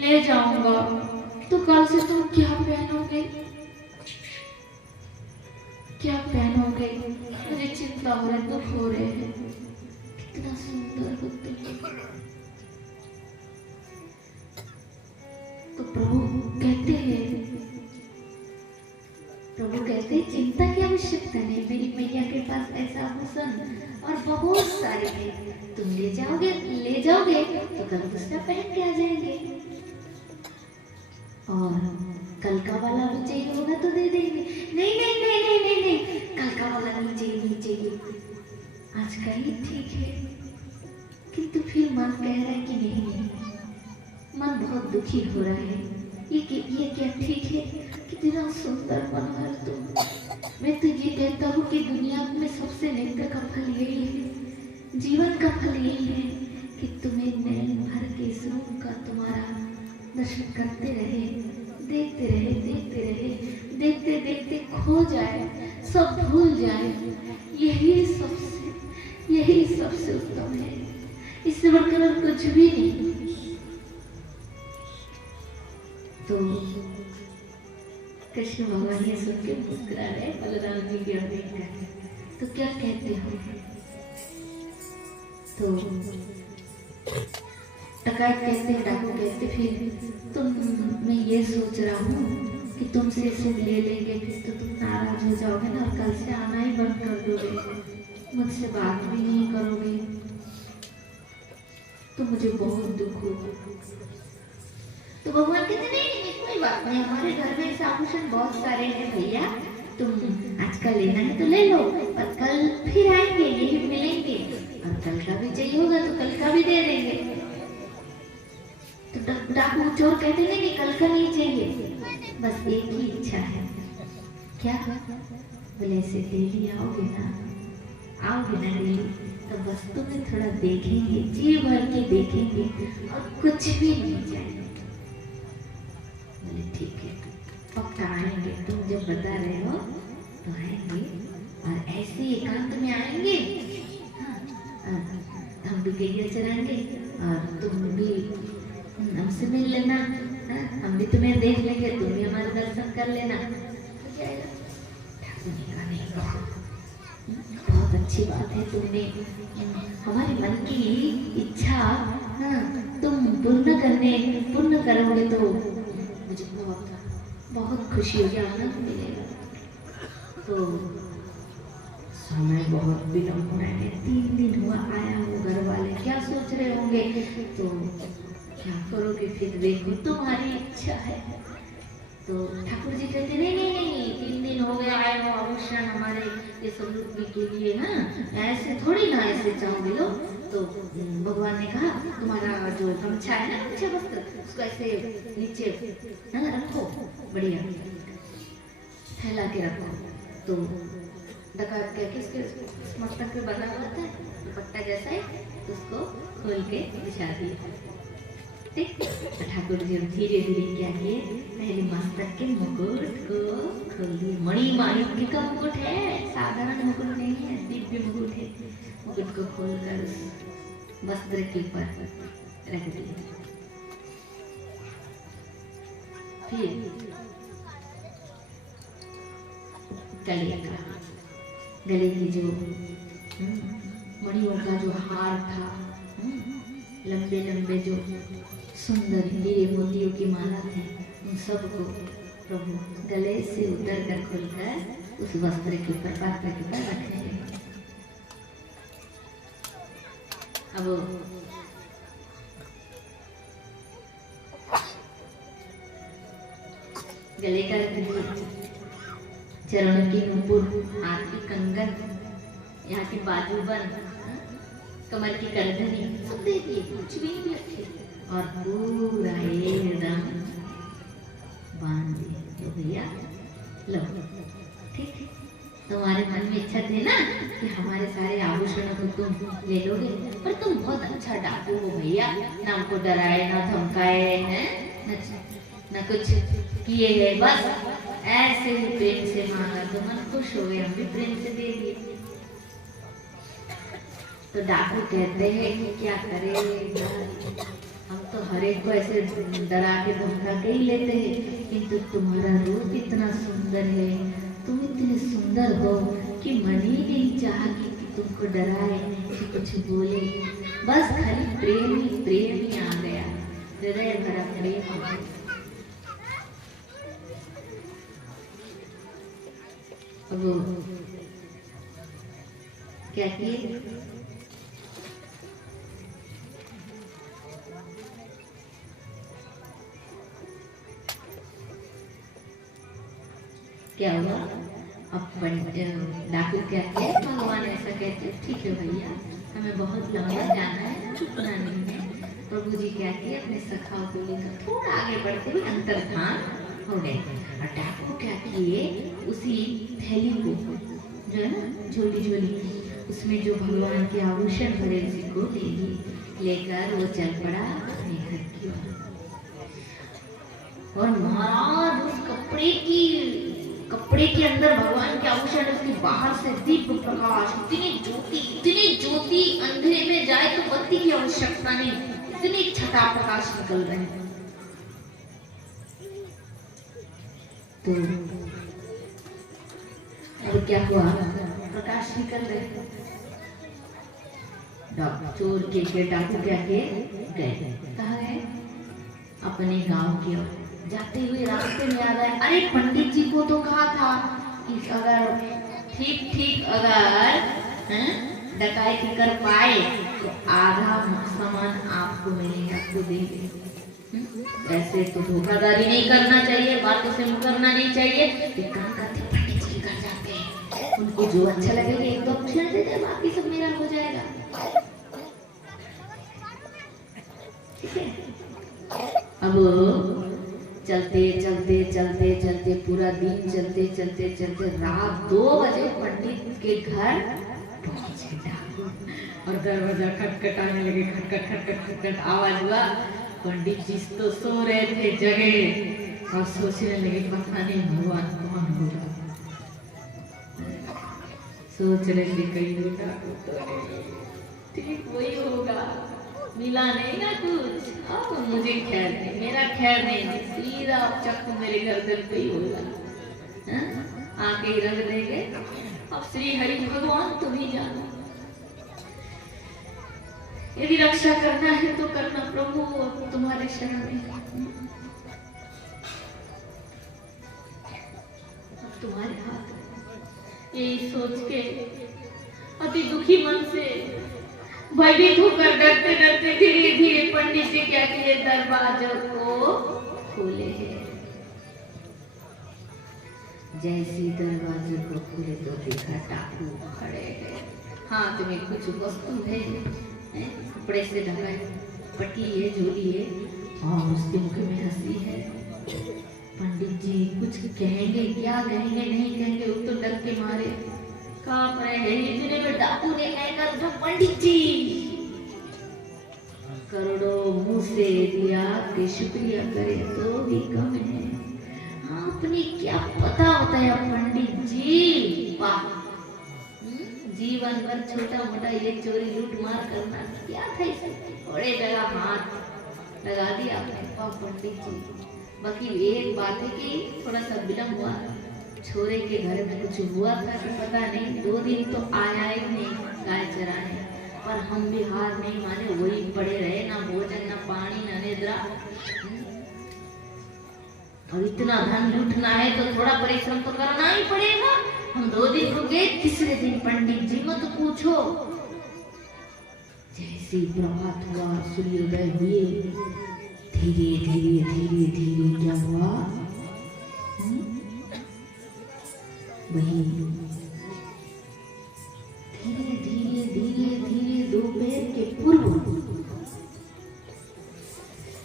ले जाऊंगा तो कल से तुम क्या पहनोगे, क्या पहनोगे? मुझे चिंता हो रही, दुख हो रहे हैं। कितना सुंदर हो तुम। तो प्रभु कहते हैं चिंता की आवश्यकता नहीं, मेरी मैया के पास ऐसा आभूषण और बहुत सारे हैं। तुम ले जाओगे तो कल दूसरा पहन के आ जाएंगे, और कल का वाला भी चाहिए होगा तो दे देंगे। नहीं नहीं नहीं नहीं नहीं नहीं, कल का वाला नहीं चाहिए, आज का ही ठीक है। किंतु फिर मन कह रहा है कि नहीं, मन बहुत दुखी हो रहा है। ये क्या ठीक है? कितना सुंदर मनोहर तुम। मैं तो ये कहता हूँ कि दुनिया में सबसे नित्य का फल यही है, जीवन का फल यही है कि तुम्हें नैन भर के इस रूप का तुम्हारा दर्शन करते रहे, देखते रहे, देखते खो जाए, सब भूल जाए। यही सबसे उत्तम है, इससे बढ़कर कुछ भी नहीं। तो कृष्ण भगवान ये सुन के मुस्कुरा रहे, बलराम जी की ओर देखकर। तो क्या कहते हो? तो डकायत कहते, डाकू कहते, फिर मैं ये सोच रहा हूँ कि कि तुमसे सिर्फ ले लेंगे, फिर तो तुम नाराज हो जाओगे ना और कल से आना ही बंद कर दोगे, मुझसे बात भी नहीं करोगे, तो मुझे बहुत दुख होगा। तो भगवान कहते नहीं कोई बात नहीं, हमारे घर में ऐसे आभूषण बहुत सारे हैं भैया, तुम आज का लेना है तो ले लो, और कल फिर आएंगे यही मिलेंगे, और कल का भी चाहिए होगा तो कल का भी दे देंगे। तो डाकू चोर कहते हैं कि कल का नहीं चाहिए, बस एक ही इच्छा है। क्या? बोले ऐसे डेली आओगे ना डेली, तो बस तुम्हें थोड़ा देखेंगे, जी भर के देखेंगे और कुछ भी नहीं चाहिए। बोले ठीक है, पक्का आएंगे, तुम जब बता रहे हो तो आएंगे, और ऐसे एकांत में आएंगे। हाँ, हम भी गैया चराएंगे और तुम भी हमसे मिल लेना, हम भी तुम्हें देख लेंगे, तुम भी हमारे दर्शन कर लेना। बहुत अच्छी बात है, तुमने हमारे मन की इच्छा तुम पूर्ण करोगे तो मुझे बहुत खुशी होगी, आनंद मिलेगा। तो समय बहुत विलम्ब हो रहा है, 3 दिन हुआ आया हो, घर वाले क्या सोच रहे होंगे, तो क्या करोगे फिर, देखो तुम्हारी इच्छा है। तो ठाकुर जी कहते नहीं 3 दिन हो गए आए हो, आभूषण हमारे ये सब लूटने के लिए ना, ऐसे थोड़ी ना ऐसे चाहोगे लो। तो भगवान ने कहा तुम्हारा जो गमछा है ना, गमछा वस्त्र, उसको ऐसे नीचे रखो, बढ़िया फैला के रखो। तो डकात क्या किसके मस्तक पे बना हुआ था दुपट्टा जैसा है, उसको खोल के बिछा दिया। ठीक, ठाकुर जी धीरे धीरे क्या किए, पहले मस्तक के मुकुट को खोल दिए। मणि माणिक्य का मुकुट है, साधारण मुकुट नहीं है, दिव्य मुकुट है। मुकुट को खोलकर वस्त्र के ऊपर रख दिया। फिर गले की जो मणियों का जो हार था, लंबे लंबे जो सुंदर हीरे मोतियों की माला थी, उन सबको प्रभु गले से उतर कर खोलकर उस वस्त्र के ऊपर, पात्र के ऊपर रखने लगे। अब गले का चरणों की नुपुर, हाथ की कंगन, यहाँ की बाजूबंद, कमर की करधनी सब दे दिए, कुछ भी नहीं रखे, और पूरा एकदम बांध दिए। तो भैया लो, ठीक है, तुम्हारे मन में इच्छा थी ना कि हमारे सारे आभूषणों को तुम ले लोगे, पर तुम बहुत अच्छा डाकू हो भैया, ना हमको डराए ना धमकाए हैं, न कुछ किए है, बस ऐसे ही प्रेम से मांगा तो मन खुश हो गए, हम भी प्रेम से दे दिए। तो डाकू कहते हैं कि क्या करें, हम तो हर एक को ऐसे डरा के धमका के ही लेते हैं, किंतु तुम्हारा रूप इतना सुंदर है, तुम इतने सुंदर हो कि मन ही नहीं चाहा कि तुमको डराए कि कुछ बोले, बस खाली प्रेम ही आ गया, हृदय भरा प्रेम आ गया। वो क्या किए, क्या हुआ, अपन डाकू क्या किया, भगवान ऐसा कहते ठीक है भैया, हमें बहुत लंबा जाना है, रुकना नहीं है। प्रभु जी क्या किए, अपने सखाओं को लेकर थोड़ा आगे बढ़ते हुए अंतर्धान हो गए, और डाकू क्या किए, उसी थैली को जो है ना झोली उसमें जो भगवान के आभूषण भरे उसी को ले लिए, लेकर वो चल पड़ा अपने घर की ओर। और महाराज उस कपड़े के अंदर भगवान के आभूषण, उसके बाहर से दीप प्रकाश, इतनी ज्योति अंधेरे में जाए तो बत्ती की आवश्यकता नहीं, इतनी छटा प्रकाश निकल रहे हैं। तो अब क्या हुआ, प्रकाश निकल रहे, चोर के डाकू क्या के गए, कहाँ गए, अपने गांव की ओर, जाते हुए रास्ते में आ गए, अरे पंडित जी को तो कहा था कि अगर ठीक अगर डकैती कर पाए तो आधा सामान आपको मिलेगा, आपको दे दे। ऐसे तो धोखाधड़ी नहीं करना चाहिए, बातों से मुकरना नहीं चाहिए। एक काम करते पंडित जी कर जाते हैं, उनको जो अच्छा लगेगा एक दो ऑप्शन दे दे, बाकी सब मेरा हो जाएगा। ठीक है। अब चलते पूरा दिन चलते रात 2 बजे पंडित के घर पहुंचे डाकू, और दरवाजा खटखटाने लगे, खटखट आवाज हुआ। पंडित जी तो सो रहे थे जगह और सोचने लगे पता नहीं भगवान कौन होगा। सोच रहे थे कहीं डाकू तो ठीक वही होगा, मिला नहीं ना कुछ। अब मुझे खैर नहीं, मेरा खैर नहीं, सीधा चक्कू मेरे गर्दन पे ही होगा, आके रख देंगे। अब श्री हरि भगवान तुम ही जानो, यदि रक्षा करना है तो करना प्रभु, तुम्हारे शरण में, तुम्हारे हाथ। यही सोच के अति दुखी मन से भयभीत होकर डरते धीरे पंडित जी क्या किए, दरवाजों को खोले हैं। जैसे दरवाजे को खोले तो देखा डाकू खड़े हैं, हाथ में कुछ वस्तु है, कपड़े से ढका है, पट्टी है, झोली है, और उसके मुख में हंसी है। पंडित जी कुछ कहेंगे, क्या कहेंगे नहीं कहेंगे, वो तो डर के मारे कांप रहे हैं। इतने में डाकू ने कहकर जो पंडित जी करोड़ों मुंह से दिया कि शुक्रिया करे तो भी कम है। आपने क्या पता होता है पंडित जी, वाह, जीवन भर छोटा मोटा ये चोरी लूट मार करना क्या था, इसमें थोड़े जगह हाथ लगा दिया आपने पंडित जी। बाकी एक बात है कि थोड़ा सा विलम्ब हुआ, छोरे के घर में कुछ हुआ था कि पता नहीं, 2 दिन तो आया ही नहीं गाय चराने, पर हम भी हार नहीं माने, वही पड़े रहे, ना भोजन ना पानी ना निद्रा। और इतना धन लूटना है तो थोड़ा परिश्रम तो करना ही पड़ेगा। हम 2 दिन रुके, तीसरे दिन पंडित जी मत पूछो, जैसे प्रभात हुआ, सूर्योदय हुए, धीरे क्या हुआ, वही धीरे दोपहर के पूर्व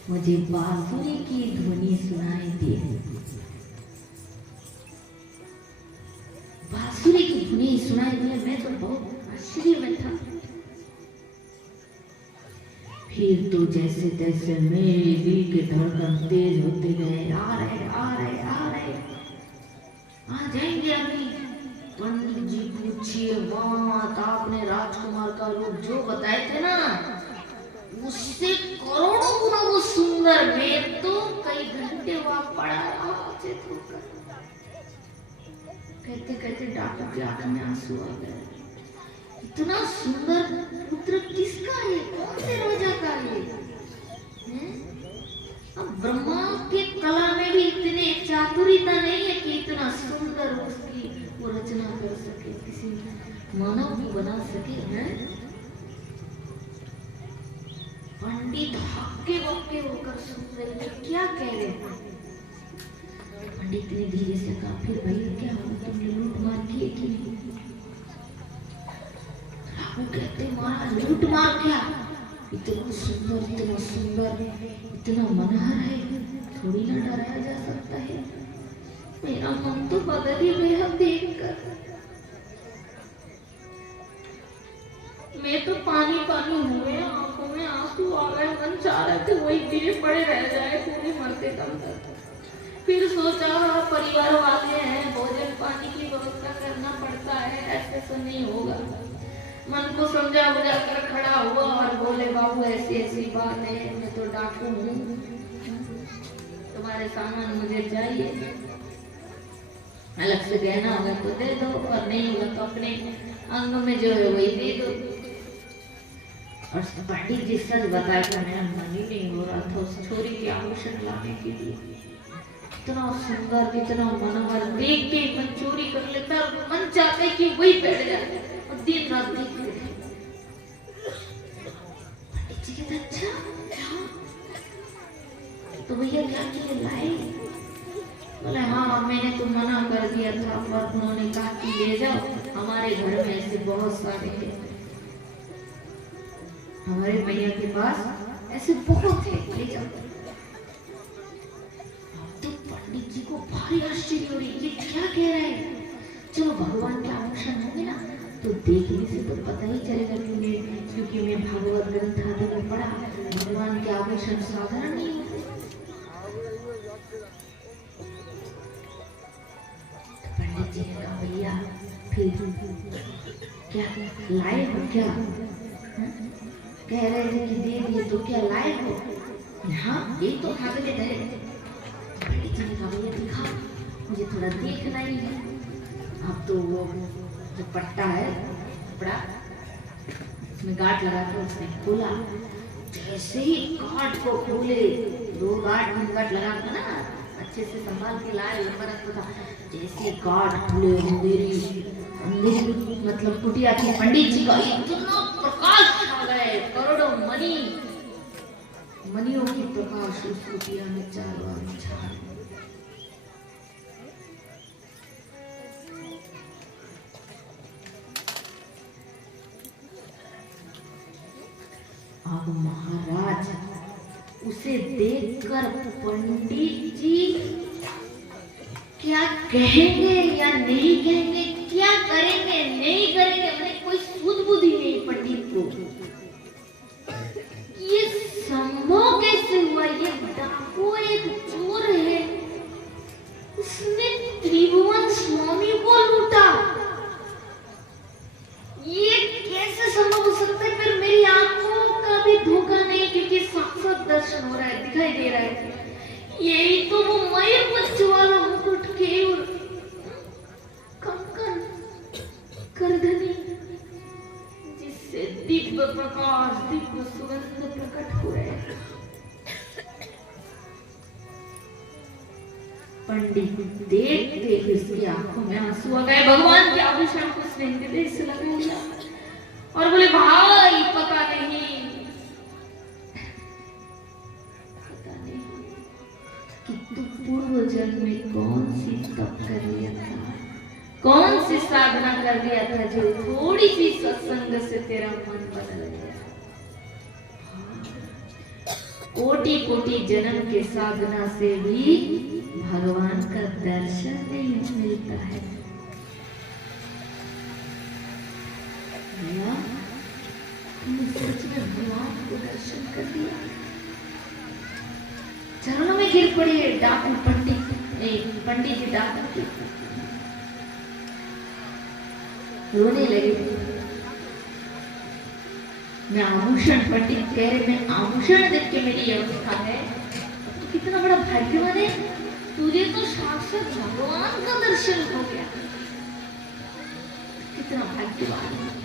मुझे बांसुरी की ध्वनि सुनाई दी। बांसुरी की ध्वनि सुनाई दी, मैं तो बहुत आश्चर्य में था। फिर तो जैसे तैसे मेरे दिल के धड़कन तेज होते गए, आ रहे आ जाएंगे अभी। पंडित जी पूछिए बात, आपने राजकुमार का रूप जो बताए थे ना, उससे करोड़ों गुना वो सुंदर। मैं तो कई घंटे वहां पड़ा कहते डाकू की आंख में आंसू आ गए। इतना सुंदर पुत्र किसका है, कौन से राजा का है? अब ब्रह्मा के कला में भी इतने चातुर्यता नहीं है कि इतना सुंदर उसकी वो रचना कर सके, किसी मानव को बना सके। हैं पंडित हक्के बक्के होकर सुन रहे थे, क्या कह रहे हैं? पंडित ने धीरे से कहा, फिर भैया क्या हुआ, तुमने लूट मार की कि नहीं? वो कहते महाराज लूट मार क्या, इतना सुंदर इतना मनोहर है, थोड़ी ना डराया जा सकता है। मेरा मन तो बदल ही गया देखकर, मैं तो पानी हो गया, आंखों में आंसू आ गए, मन चाह रहे थे वही गिरे पड़े रह जाए पूरे मरते दम तक। फिर सोचा परिवार वाले हैं, भोजन पानी की व्यवस्था करना पड़ता है, ऐसे तो नहीं होगा। मन को समझा बुझा कर खड़ा हुआ और बोले, बाबू ऐसी बात है, मैं तो डाकू हूँ, तुम्हारे सामान मुझे चाहिए, अलग से गहना होगा तो दे दो, और नहीं होगा तो अपने अंग में जो है वही दे दो। और पंडित जी सच बताया था, मेरा मन ही नहीं हो रहा था उस छोरी के आभूषण लाने के लिए। कितना सुंदर, कितना मनोहर, देख के मन चोरी कर लेता, मन चाहता है कि वही बैठ जाए और दिन रात देखते रहे। पंडित जी कहते अच्छा तो भैया क्या किए, लाए? बोले हाँ मैंने तो मना कर दिया था, पर उन्होंने कहा कि ले जाओ, हमारे घर में ऐसे बहुत सारे हैं, हमारे भैया के पास ऐसे बहुत है, ले जाओ। तो पंडित जी को भारी आश्चर्य हो रही, ये क्या कह रहे हैं? चलो भगवान के आभूषण होंगे ना तो देखने से तो पता ही चलेगा क्योंकि मैं भागवत ग्रंथ आदि में पढ़ा, भगवान के आभूषण साधारण नहीं होते। पंडित जी ने कहा भैया फिर क्या लाए हो क्या? कह रहे थे कि दे दिए तो क्या लाए हो? हाँ ये तो खाते थे। पंडित जी ने कहा भैया दिखा, मुझे थोड़ा देखना ही है। अब तो वो जो पट्टा है कपड़ा उसमें गांठ लगा के उसने खोला, जैसे ही गांठ को खोले, 2 गांठ 3 गांठ लगा के ना अच्छे से संभाल के लाए, लंबा रखता था, जैसे गांठ खुले अंधेरी मतलब कुटिया थी, पंडित जी का इतना प्रकाश छा गए, करोड़ों मणियों की प्रकाश उस कुटिया में चारों ओर छा गए। अब महाराज उसे देखकर पंडित जी क्या कहेंगे या नहीं कहेंगे, क्या करेंगे नहीं करेंगे, मैंने कोई सूझ बुद्धि नहीं पंडित को। ये संभव कैसे हुआ? ये डाकू एक चोर है, उसने त्रिभुवन स्वामी को लूटा, ये कैसे संभव हो सकता है? फिर मेरी आंखों का भी धोखा नहीं, क्योंकि साक्षात दर्शन हो रहा है, दिखाई दे रहा है। यही तो वो मयूरपंच वाला मुकुट केयूर कंकन करधनी जिससे दिव्य प्रकाश, दिव्य सुगंध प्रकट हो रहे हैं। पंडित देखते ही उसकी आंखों में आंसू आ गए, भगवान के आभूषण को उसने हृदय से लगा लिया और बोले भाई पता नहीं कि तू पूर्व जन्म में कौन सी तप कर लिया था, कौन सी साधना कर लिया था जो थोड़ी सी सत्संग से तेरा मन बदल गया। कोटि कोटि जन्म के साधना से भी भगवान का दर्शन नहीं मिलता है। तुमने सच में भगवान को दर्शन कर लिया? चरणों में गिर पड़े डाकू पंडित जी, डाकू रोने लगे। मैं आभूषण, पंडित कह रहे मैं आभूषण देख के मेरी अवस्था है, तो कितना बड़ा भाग्यवान है, तुझे तो साक्षात भगवान का दर्शन हो गया, कितना भाग्यवान है।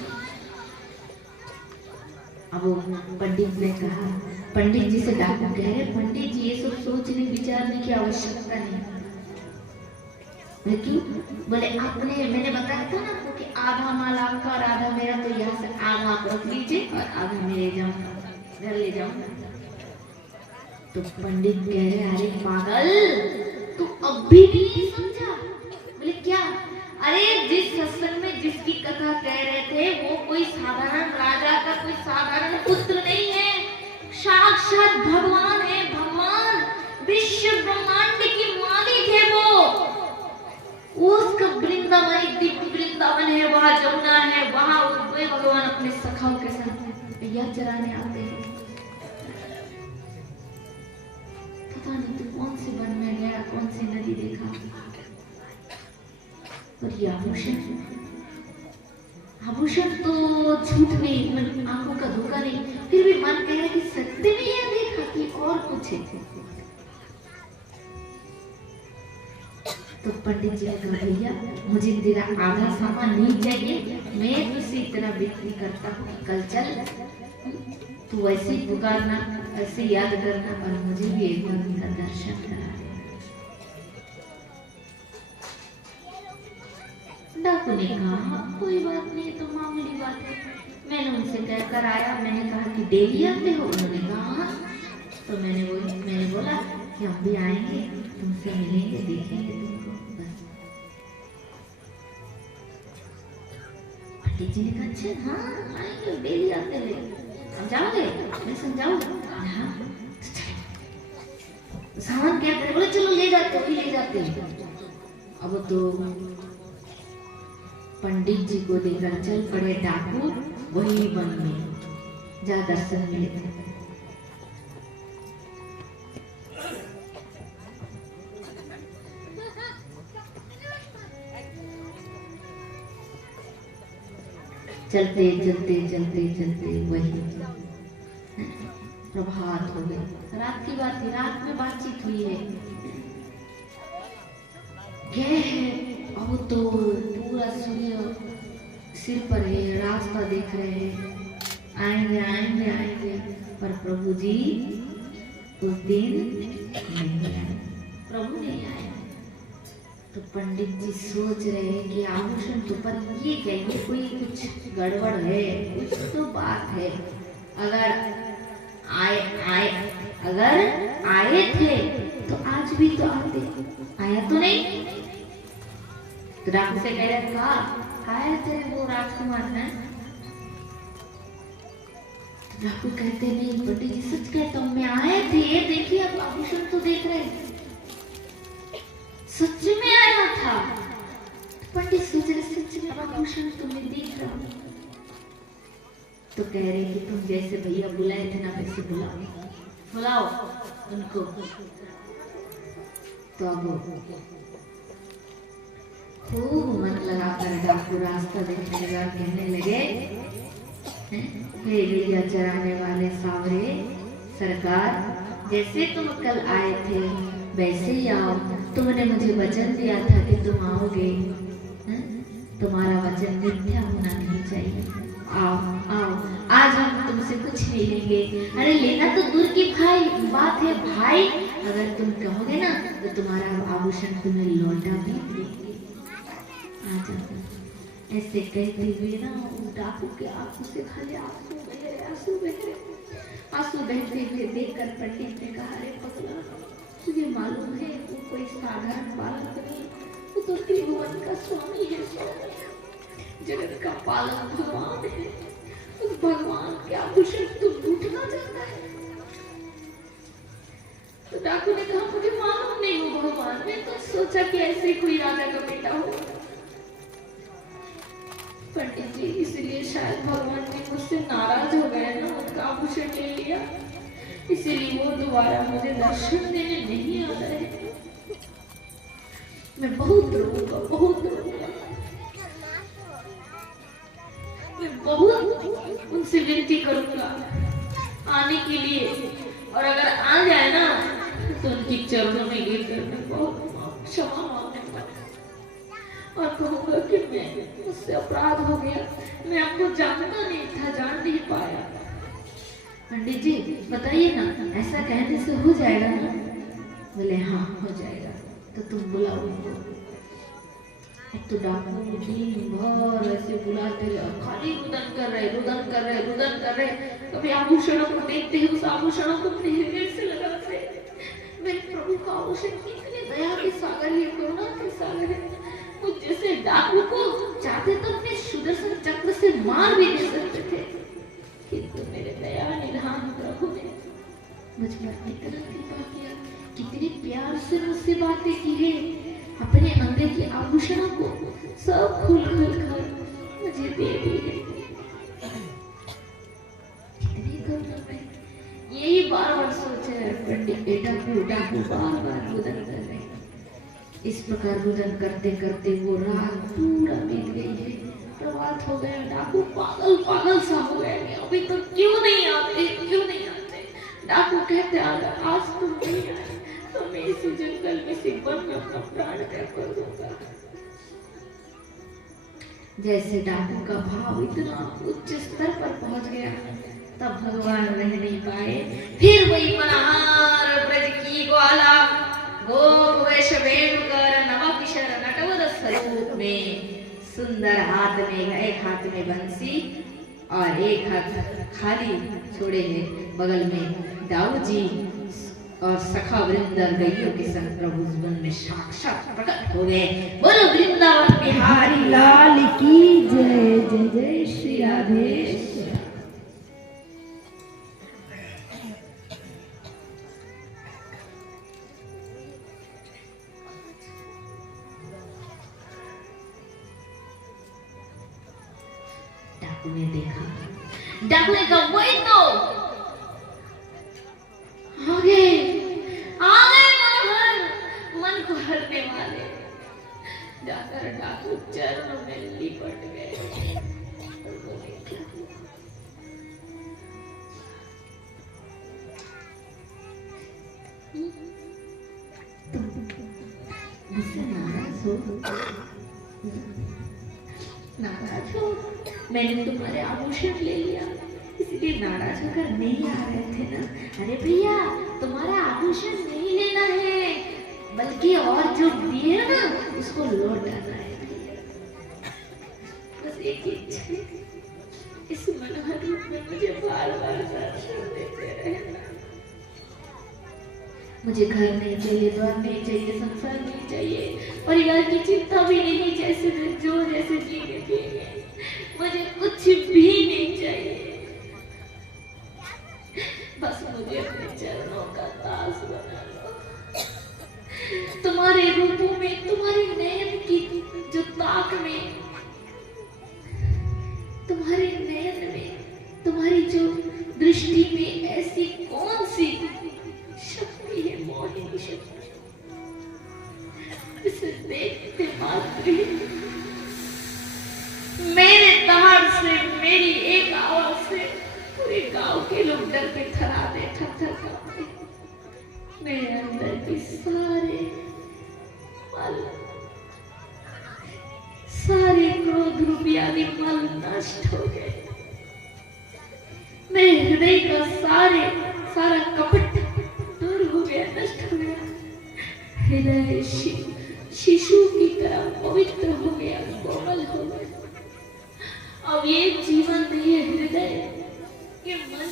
अब पंडित ने कहा, पंडित जी से डाकू कह रहे पंडित जी ये सब सोचने विचारने की आवश्यकता नहीं। क्यों? बोले आपने, मैंने बताया था ना आपको कि आधा माल आपका और आधा मेरा, तो यहाँ से आधा आप रख लीजिए और आधा मैं ले जाऊंगा, घर ले जाऊंगा। तो पंडित कह रहे अरे पागल तू अब भी नहीं समझा? बोले क्या? अरे जिस सत्संग में जिसकी कथा कह रहे थे वो कोई साधारण राजा का कोई साधारण पुत्र नहीं है, साक्षात भगवान है, भगवान विश्व ब्रह्मांड की मालिक है वो उसका वृंदावन, एक दिव्य वृंदावन है, वहाँ जमुना है, वहाँ भगवान अपने सखाओं के साथ यह चराने आते हैं। पता नहीं तू कौन से वन में गया, कौन सी नदी देखा, और ये आभूषण तो झूठ नहीं, आंखों का धोखा नहीं, फिर भी मन कह रहा है कि सत्य में यह देखा कि और कुछ है। तो पंडित जी ने कहा भैया मुझे तेरा आधा सामान नहीं चाहिए, मैं तुझसे इतना बिक्री करता हूँ कि कल चल तू ऐसे पुकारना, ऐसे याद करना और मुझे भी एक बार उनका दर्शन करा दे। डाकू ने कहा हाँ, कोई बात नहीं, तो मामूली बात है। मैंने उनसे कहकर आया, मैंने कहा कि डेली आते हो? उन्होंने कहा हाँ। तो मैंने बोला कि हम भी आएंगे, तुमसे मिलेंगे, देखेंगे तुमको। बस पंडित जी ने कहा अच्छा हाँ आएंगे, डेली आते हुए, हम जाओगे? मैं समझाऊंगा। हाँ सामान क्या करे? बोले चलो ले जाते हो, ले जाते हो। अब तो पंडित जी को देकर चल पड़े डाकू वही वन में जा दर्शन मिले थे। चलते चलते चलते चलते वही प्रभात हो गई। रात की बात थी, रात में बातचीत हुई है, गए हैं। अब तो पूरा सूर्य सिर पर है, रास्ता देख रहे हैं, आएंगे आएंगे आएंगे, पर प्रभु जी उस दिन नहीं आए, प्रभु नहीं आए। तो पंडित जी सोच रहे हैं कि आभूषण तो, पर ये क्या, ये कोई कुछ गड़बड़ है, कुछ तो बात है। अगर आए थे तो आज भी तो आते, आया तो नहीं। तो डाकू से कह रहे कहा है तेरे वो राजकुमार है? डाकू कहते नहीं पंडित जी सच कहता हूँ, मैं आए थे, देखिए आप आभूषण तो देख रहे हैं, सच में आया था। पंडित सोच रहे सच में आभूषण तुम्हें देख रहा हूँ। तो कह रहे कि तुम जैसे भैया बुलाए थे ना वैसे बुलाओ उनको। तो अब खूब मन लगाकर डाकू रास्ता देखने लगा, कहने लगे हे गैया चराने वाले सावरे सरकार, जैसे तुम कल आए थे वैसे ही आओ। तुमने मुझे वचन दिया था कि तुम आओगे, तुम्हारा वचन मिथ्या होना नहीं चाहिए। आओ आओ, आज हम तुमसे कुछ नहीं लेंगे। अरे लेना तो दूर की बात है भाई, अगर तुम कहोगे ना तो तुम्हारा आभूषण तुम्हें लौटा भी देंगे। ऐसे कहते हुए ना डाकू के आंखों से खाली आंसू बहते हुए देखकर पंडित ने कहा अरे पगला, तुझे मालूम है वो कोई साधारण बालक नहीं, वो तो त्रिभुवन का स्वामी है, जगत का पालक भगवान है। उस भगवान के आभूषण तुम लूटना चाहता है? तो डाकू ने कहा मुझे मालूम नहीं वो भगवान, मैं तो सोचा कि ऐसे कोई राजा का बेटा हो। पंडित जी इसलिए शायद भगवान जी मुझसे नाराज हो गए ना, उनका आभूषण ले लिया, इसीलिए वो दोबारा मुझे दर्शन देने नहीं आ रहे। मैं बहुत रोऊंगा, बहुत रोऊंगा, मैं बहुत उनसे विनती करूंगा आने के लिए, और अगर आ जाए ना तो उनकी चरणों में गिरकर मैं बहुत क्षमा मांगने और कहूंगा कि मैं मुझसे अपराध हो गया, मैं आपको जानता नहीं था, जान नहीं पाया। पंडित जी बताइए ना, ऐसा कहने से हो जाएगा ना? बोले हाँ हो जाएगा, तो तुम बुलाओ उनको। अब तो डाकू दिन भर ऐसे बुलाते रहे, खाली रुदन कर रहे, कभी आभूषणों को देखते ही उस आभूषणों को अपने हृदय से लगाते। मेरे प्रभु का आभूषण कितने दया के सागर है, करुणा के सागर है। कुछ जैसे डाकू को चाहते तो अपने सुदर्शन चक्र से मार भी दे सकते थे, किंतु मेरे दया निधान प्रभु ने मुझ पर इतना कृपा किया, कितने प्यार से मुझसे बातें की है, अपने अंदर के आभूषणों को सब खोल कर मुझे दे दी है। कितनी करुणा है। यही बार सोचे पंडित डाकू बार रुदन कर रहे। इस प्रकार रुदन करते करते वो रात पूरा बीत गई है, प्रभात हो गया। डाकू पागल सा हो गया, अभी तो क्यों नहीं आते। डाकू कहते अगर आज तुम नहीं आए तो मैं इसी जंगल में से वन में अपना प्राण त्याग कर दूंगा। जैसे डाकू का भाव इतना उच्च स्तर पर पहुंच गया, तब भगवान रह नहीं पाए, फिर वही मनहार ब्रज की ग्वाला गोप वेश वेणुकर नव किशोर नटवर स्वरूप में सुंदर हाथ में, एक हाथ में बंसी और एक हाथ खाली छोड़े हैं। बगल में दाऊ जी और सखा वृंद गैयों के संग प्रभु वन में साक्षात प्रकट हो गए। बोलो वृंदावन बिहारी लाल की जय। जय जय श्री राधे। डाकू ने देखा, डाकू ने कहा वही तो आगे आगे मनोहर, मन को हरने वाले। जाकर डाकू चरणों में लिपट गए। मुझसे नाराज हो, नाराज हो, मैंने तुम्हारे आभूषण ले लिया इसलिए नाराज होकर नहीं आ रहे थे ना। अरे भैया तुम्हारा आभूषण नहीं लेना है, बल्कि और जो दिए ना उसको लौटाना है। बस एक ही इच्छा है, इस मनोहर रूप में मुझे बार बार दर्शन देते रहना। मुझे घर नहीं चाहिए, द्वार नहीं चाहिए, संसार नहीं चाहिए, परिवार की चिंता भी नहीं, जैसे जो जैसे जीने देंगे, मुझे कुछ भी नहीं चाहिए। बस मुझे अपने चरणों का दास बना लो। तुम्हारे रूपों में, तुम्हारे नयन की जो ताक में, तुम्हारे नयन में, तुम्हारी जो दृष्टि में ऐसी कौन सी शक्ति है, मोहिनी शक्ति, इसे देखते मात्र मेरे दहाड़ से, मेरी एक आवाज से पूरे गांव के लोग डर के थराते, थर-थर कांपते। मेरे अंदर के सारे क्रोध रूपी आदि मल नष्ट हो गए। मेरे हृदय का सारा कपट दूर हो गया, नष्ट हो गया। हृदय शिशु की तरह पवित्र हो गया, कोमल हो गया। अब ये जीवन, ये हृदय, ये मन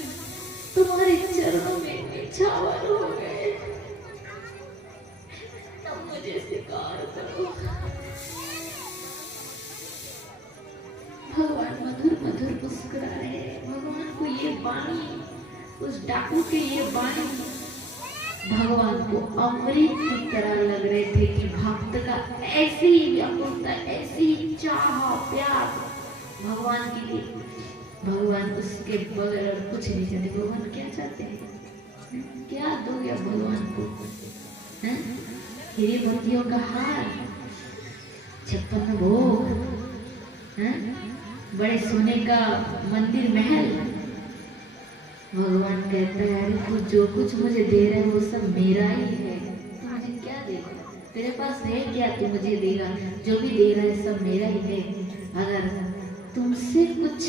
तुम्हारे चरणों में निछावर हो गए। तब मुझे स्वीकार करो। भगवान मधुर मधुर मुस्कुरा रहे हैं। भगवान को ये वाणी, उस डाकू के ये वाणी भगवान को अमृत की तरह लग रहे थे कि भक्त का ऐसी ही व्याकुलता, ऐसी ही चाह, प्यास भगवान के लिए। भगवान उसके बगैर और कुछ नहीं चाहते। भगवान क्या चाहते हैं? क्या दोगे भगवान को? हीरे मोतियों का हार, 56 भोग, बड़े सोने का मंदिर, महल। भगवान कहता है अरे तू जो कुछ मुझे दे रहा है वो सब मेरा ही है, तू मुझे क्या देगा? तेरे पास है क्या तू मुझे देगा? जो भी दे रहा है सब मेरा ही है। अगर तुमसे कुछ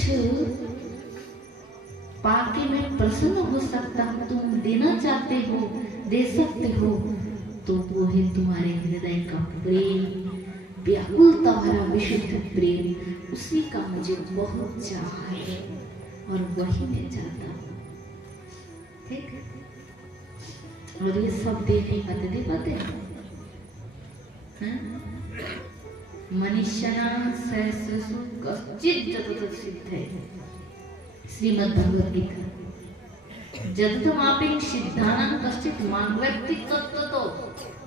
पाके मैं प्रसन्न हो सकता हूँ, तुम देना चाहते हो, दे सकते हो, तो वो है तुम्हारे हृदय का प्रेम, व्याकुलता भरा विशुद्ध प्रेम। उसी का मुझे बहुत चाह है और वही मैं चाहता हूँ। ठीक? और ये सब दे नहीं पाते, दे पाते मनुष्यना सहस्रसु कश्चित् जतत सिद्धे, श्रीमद् भगवद गीता। जततमापिं सिद्धानां कश्चित् मां व्यक्ति तत्त्वतो।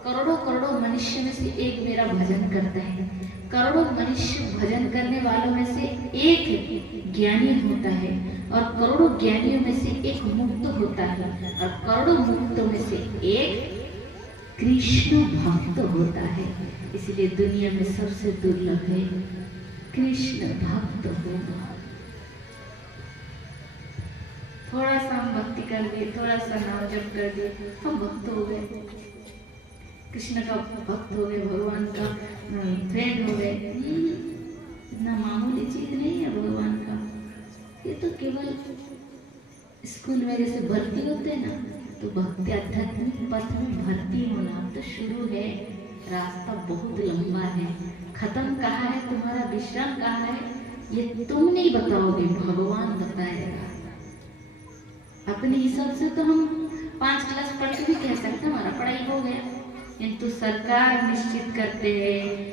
करोड़ों करोड़ों मनुष्य में से एक मेरा भजन करता है। करोड़ों मनुष्य भजन करने वालों में से एक ज्ञानी होता है, और करोड़ों ज्ञानियों में से एक मुक्त होता है, और करोड़ों मुक्तों में से एक कृष्ण भक्त होता है। इसलिए दुनिया में सबसे दुर्लभ है कृष्ण भक्त होना। थोड़ा सा हम भक्ति कर दिए, थोड़ा सा नाम जप कर दिए, हम भक्त हो गए, कृष्ण का भक्त हो गए, भगवान का फ्रेंड हो गए। इतना मामूली चीज नहीं है भगवान का। ये तो केवल स्कूल में जैसे भर्ती होते हैं ना, तो भक्ति आध्यात्मिक पथ में भर्ती होना तो शुरू है, रास्ता बहुत लंबा है। खत्म कहाँ है, तुम्हारा विश्राम कहाँ है, ये तुम नहीं बताओगे, भगवान बताएगा। अपने हिसाब से तो हम 5 क्लास पढ़ के भी कह सकते हमारा पढ़ाई हो गया, किंतु सरकार निश्चित करते हैं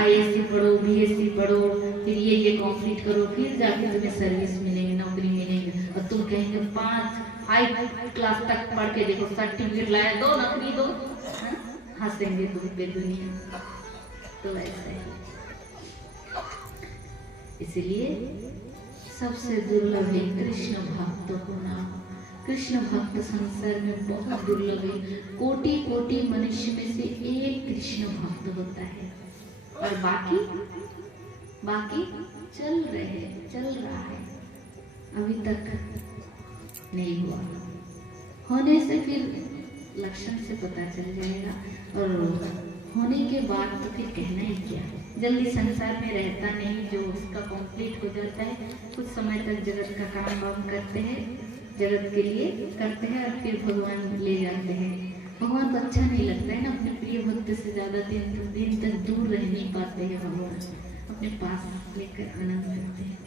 ISC पढ़ो, BSc पढ़ो, फिर ये कंप्लीट करो, फिर जाके तुम्हें सर्विस मिलेगी, नौकरी मिलेगी। और तुम कहेंगे 5 क्लास तक पढ़ के देखो, सर्टिफिकेट लाया, दो नौकरी दो, हंसेंगे तुम पे दुनिया। तो ऐसा है, इसलिए सबसे दुर्लभ है कृष्ण भक्त होना। कृष्ण भक्त संसार में बहुत दुर्लभ है, कोटि कोटि मनुष्य में से एक कृष्ण भक्त होता है, और बाकी चल रहा है, अभी तक नहीं हुआ। होने से फिर लक्षण से पता चल जाएगा, और होने के बाद तो फिर कहना ही क्या, जल्दी संसार में रहता नहीं, जो उसका कंप्लीट हो जाता है, कुछ समय तक जगत का काम वाम करते हैं, जगत के लिए करते हैं, और फिर भगवान ले जाते हैं। भगवान को अच्छा नहीं लगता है ना, अपने प्रिय भक्त से ज्यादा दिन तक दूर रह नहीं पाते हैं, भगवान अपने पास लेकर आनंद करते हैं।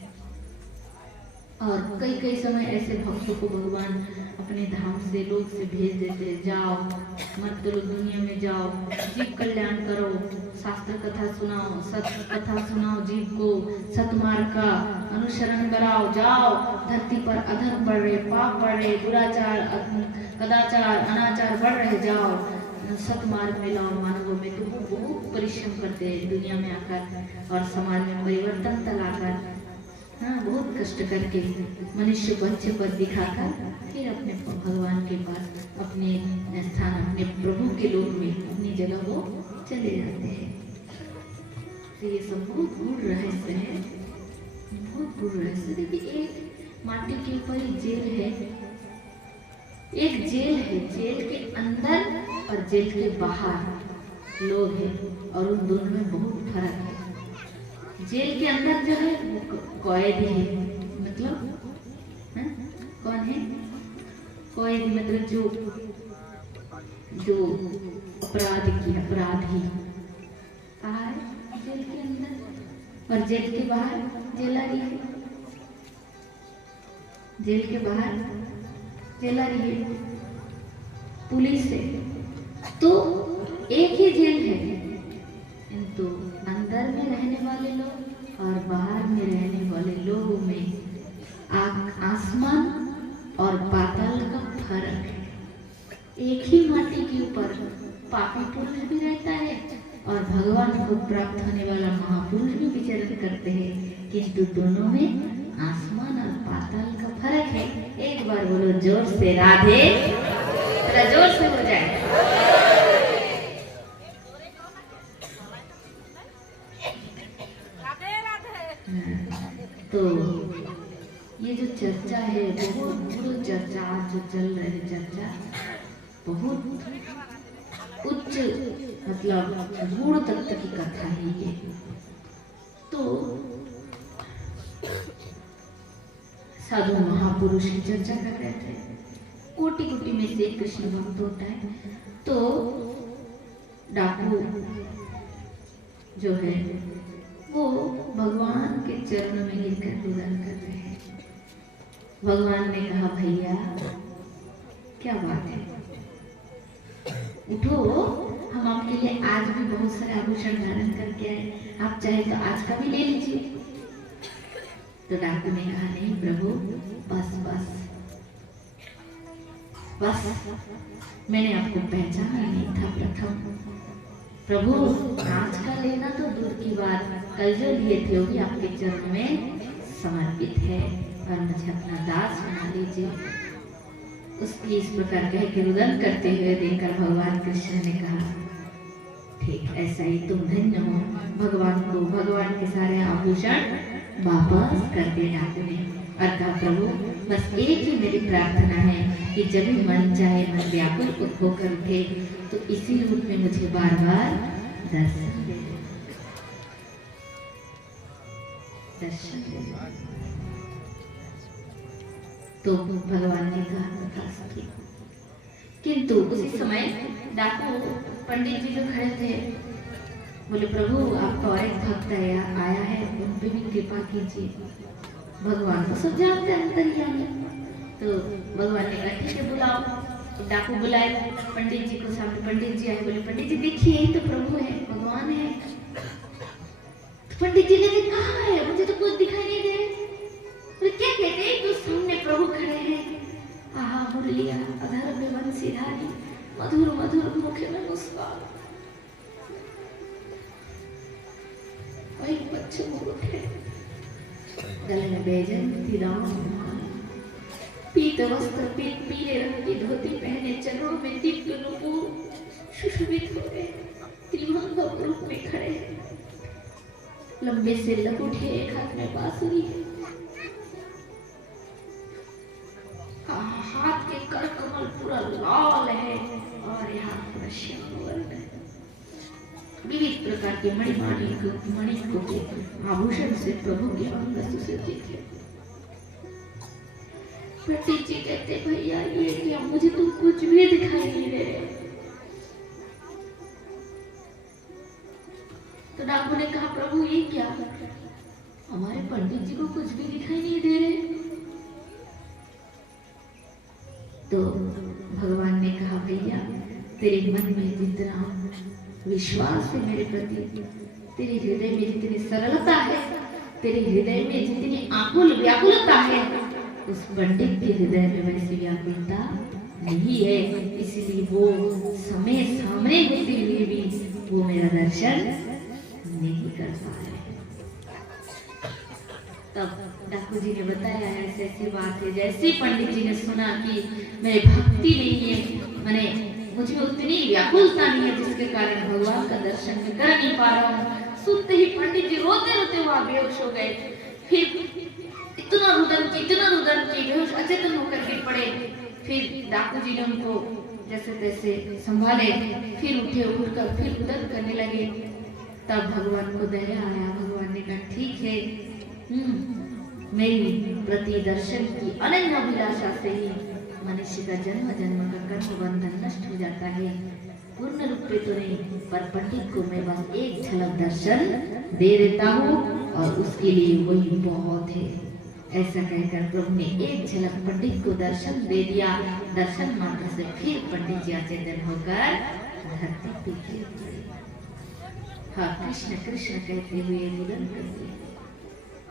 और कई समय ऐसे भक्तों को भगवान अपने धाम से, लोग से भेज देते हैं, जाओ मत करो, दुनिया में जाओ, जीव कल्याण करो, शास्त्र कथा सुनाओ, सत्य कथा सुनाओ, जीव को सतमार्ग का अनुसरण कराओ, जाओ। धरती पर अधर्म बढ़ रहे, पाप बढ़ रहे, दुराचार, कदाचार, अनाचार बढ़ रहे, जाओ सतमार्ग में लाओ मानवों में। तो वो बहुत परिश्रम करते हैं दुनिया में आकर, और समाज में परिवर्तन लाकर, बहुत कष्ट करके मनुष्य को अच्छे पद दिखाकर फिर अपने भगवान के पास, अपने स्थान, अपने प्रभु के लोक में, अपनी जगह वो चले जाते हैं। तो ये सब बहुत गूढ़ रहस्य है, बहुत गूढ़ रहस्य। देखिए, एक माटी के ऊपर एक जेल है, एक जेल है, जेल के अंदर और जेल के बाहर लोग हैं, और उन दोनों में बहुत फर्क है। जेल के अंदर जो है वो कैदी है, मतलब कौन है कैदी, मतलब जो अपराधी कहाँ है, जेल के अंदर, और जेल के बाहर जेलारी है, जेल के बाहर जेलारी है, पुलिस है। तो एक ही जेल है, किंतु अंदर में रहने वाले लोग और बाहर में रहने वाले लोगों में आसमान और पाताल का फर्क है। एक ही माटी के ऊपर पापी पुरुष भी रहता है, और भगवान को प्राप्त होने वाला महापुरुष भी विचरण करते हैं, किंतु दोनों में आसमान और पाताल का फर्क है। एक बार बोलो जोर से राधे, जोर से हो जाए। तो ये जो चर्चा है, बहुत चर्चा आज जो चल रही चर्चा, बहुत उच्च, मतलब गूढ़ तत्व की कथा है ये। तो साधु महापुरुष की चर्चा कर रहे थे, कोटि कोटि में से कृष्ण भक्त होता है। तो डाकू जो है वो भगवान के चरणों में गिरकर निवेदन कर रहे हैं। भगवान ने कहा, भैया क्या बात है, उठो, हम आपके लिए आज भी बहुत सारे आभूषण धारण करके आए, आप चाहे तो आज का भी ले लीजिए। तो डाकू ने कहा, नहीं प्रभु, बस मैंने आपको पहचाना नहीं था प्रथम। प्रभु, आज का लेना तो दूर की बात, कल जो लिए थे वो भी आपके चरणों में समर्पित है, और मुझे अपना दास बना लीजिए। उसकी इस प्रकार कह के रुदन करते हुए देखकर भगवान कृष्ण ने कहा, ठीक ऐसा ही तुम धन्य हो, भगवान को भगवान के सारे आभूषण वापस कर दे डाकू ने, और कहा, प्रभु बस एक ही मेरी प्रार्थना है कि जब भी मन चाहे, मन व्याकुल होकर उठे, तो इसी रूप में मुझे बार बार दर्शन दे। तो भगवान ने कहा, किंतु उसी समय डाकू पंडित जी जो खड़े थे बोले प्रभु आपका और एक भक्त आया है, उन पे भी कृपा कीजिए। भगवान तो सब जानते हैं अंतर्यामी। तो भगवान ने कहा ठीक है बुलाओ। तो डाकू बुलाए पंडित जी को सामने। पंडित जी आए, बोले पंडित जी देखिए यही तो प्रभु है, भगवान है। तो पंडित जी ने कहा है, मुझे तो कुछ दिखाई नहीं दे रहा। तो क्या कहते हैं, तो सामने प्रभु खड़े हैं। आहा मुरलिया अधर में बंसीधारी, मधुर मधुर मुख में मुस्कान, वही पश्चिम मुख है, गले में बैजंती राम, पीत वस्त्र पीले रंग की धोती पहने, चरणों में दिव्य नुपुर सुशोभित हो गए, त्रिभंग रूप में खड़े, लंबे से लकुटे, एक हाथ में बांसुरी है, हाथ के कर कमल पूरा लाल है और यहाँ पूरा श्याम वर्ण है। विविध प्रकार के मणिकों के आभूषण से प्रभु के अंग सुसज्जित है। पंडित जी कहते भैया ये क्या, मुझे तो कुछ भी दिखाई नहीं दे रहे। तो डाकू ने कहा प्रभु ये क्या, हमारे पंडित जी को कुछ भी दिखाई नहीं दे रहे। तो भगवान ने कहा भैया तेरे मन में जितना विश्वास है मेरे प्रति, तेरे हृदय में जितनी सरलता है, तेरे हृदय में जितनी आकुल व्याकुलता है, उस पंडित के हृदय में वैसी व्याकुलता नहीं है। इसलिए वो समय सामने होते हुए भी वो मेरा दर्शन नहीं कर पा रहे। तब डाकू जी ने बताया ऐसी ऐसी बात है। जैसे पंडित जी ने सुना कि मेरे भक्ति नहीं है, मैंने मुझे उतनी व्याकुलता नहीं है जिसके कारण भगवान का दर्शन मैं कर नहीं पा रहा हूँ, सुनते ही पंडित जी रोते रोते वहां बेहोश हो गए। फिर इतना रुदन की बेहोश अचेतन होकर गिर पड़े। फिर डाकू जी ने उनको जैसे तैसे संभाले, फिर उठे, उठकर फिर रुदन करने लगे। तब भगवान को दया आया। भगवान ने कहा ठीक है, मेरी प्रति दर्शन की अनन्य अभिलाषा से ही मनुष्य का जन्म जन्म का कर्म बंधन नष्ट हो जाता है। पूर्ण रूप पे तो नहीं, पर पंडित को मैं बस एक झलक दर्शन दे देता हूँ और उसके लिए वही बहुत है। ऐसा कहकर प्रभु ने एक झलक पंडित को दर्शन दे दिया। दर्शन मात्र से फिर पंडित जी अचेतन होकर धरती पे गिर पड़े। हाँ कृष्ण कृष्ण कहते हुए रुदन करते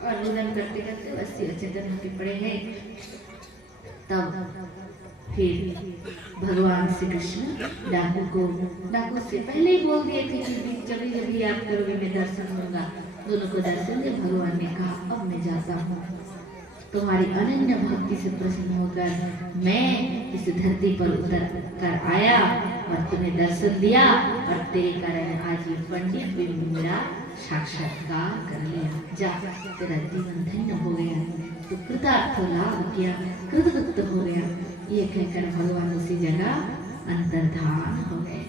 और रुदन करते करते वैसे अचेतन होके पड़े हैं। तब फिर भगवान श्री कृष्ण डाकू से पहले ही बोल दिए थे कि जब भी याद करोगे मैं दर्शन दूंगा। दोनों को दर्शन दे। भगवान ने कहा अब मैं जाता हूँ, तुम्हारी अनन्य भक्ति से प्रसन्न होकर मैं इस धरती पर उतर कर आया और तुम्हें दर्शन दिया और तेरे कारण आज ये पंडित भी मेरा साक्षात्कार कर लिया। जा तेरा जीवन धन्य हो गया, तो कृतार्थ लाभ किया, कृतकृत हो गया। ये कहकर भगवान उसी जगह अंतर्धान हो गए।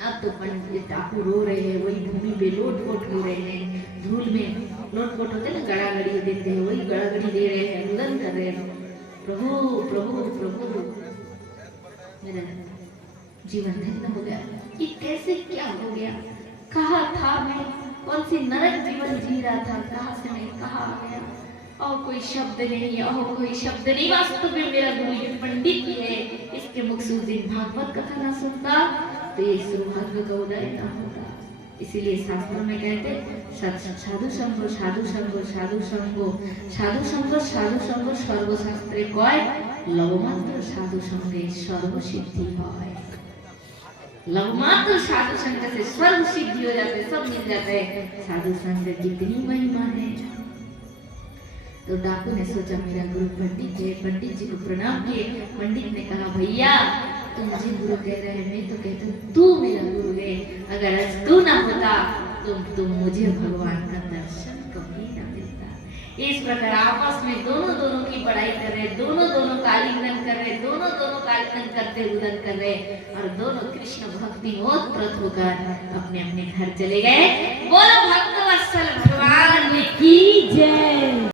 अब तो पंडित डाकू रो रहे हैं, वही भूमि पे लोट-पोट हो रहे हैं, धूल में लोट-पोट होते ना, गड़ागड़ी देते हैं, वही गड़ागड़ी दे रहे हैं, रुदन कर रहे हैं, प्रभु प्रभु प्रभु मेरा जीवन धन्य हो गया। ये कैसे क्या हो गया, कहाँ था मैं, कौन सी नरक जीवन जी रहा था, कहाँ से मैं कहाँ आ गया। और कोई शब्द नहीं, और कोई शब्द नहीं। वास्तव में मेरा गुरु ये पंडित ही है, इसके मुख से उस दिन भागवत कथा ना सुनता तो ये सौभाग्य का उदय न होता। इसीलिए शास्त्रों में कहते साधु संगो साधु संगो साधु संगो साधु संगो साधु संगो सर्वशास्त्रे कय लवमात्र साधु संगे सर्व सिद्धि है। लवमात्र साधु संग से सर्व सिद्धि हो जाते, सब मिल जाते हैं। साधु संग जितनी महिमा है। तो डाकू ने सोचा मेरा गुरु पंडित है, पंडित जी को प्रणाम किए। पंडित ने कहा भैया तुम मुझे गुरु कह रहे हैं, मैं तो कहती हूँ तू मेरा गुरु है। अगर आज तू ना होता तो मुझे भगवान का दर्शन कभी ना मिलता। इस प्रकार आपस में दोनों की पढ़ाई कर रहे, दोनों का आलिंगन कर रहे, दोनों का आलिंगन करते रुदन कर रहे और दोनों कृष्ण भक्ति ओतप्रोत होकर अपने अपने घर चले गए। बोलो भक्त वत्सल भगवान की जय।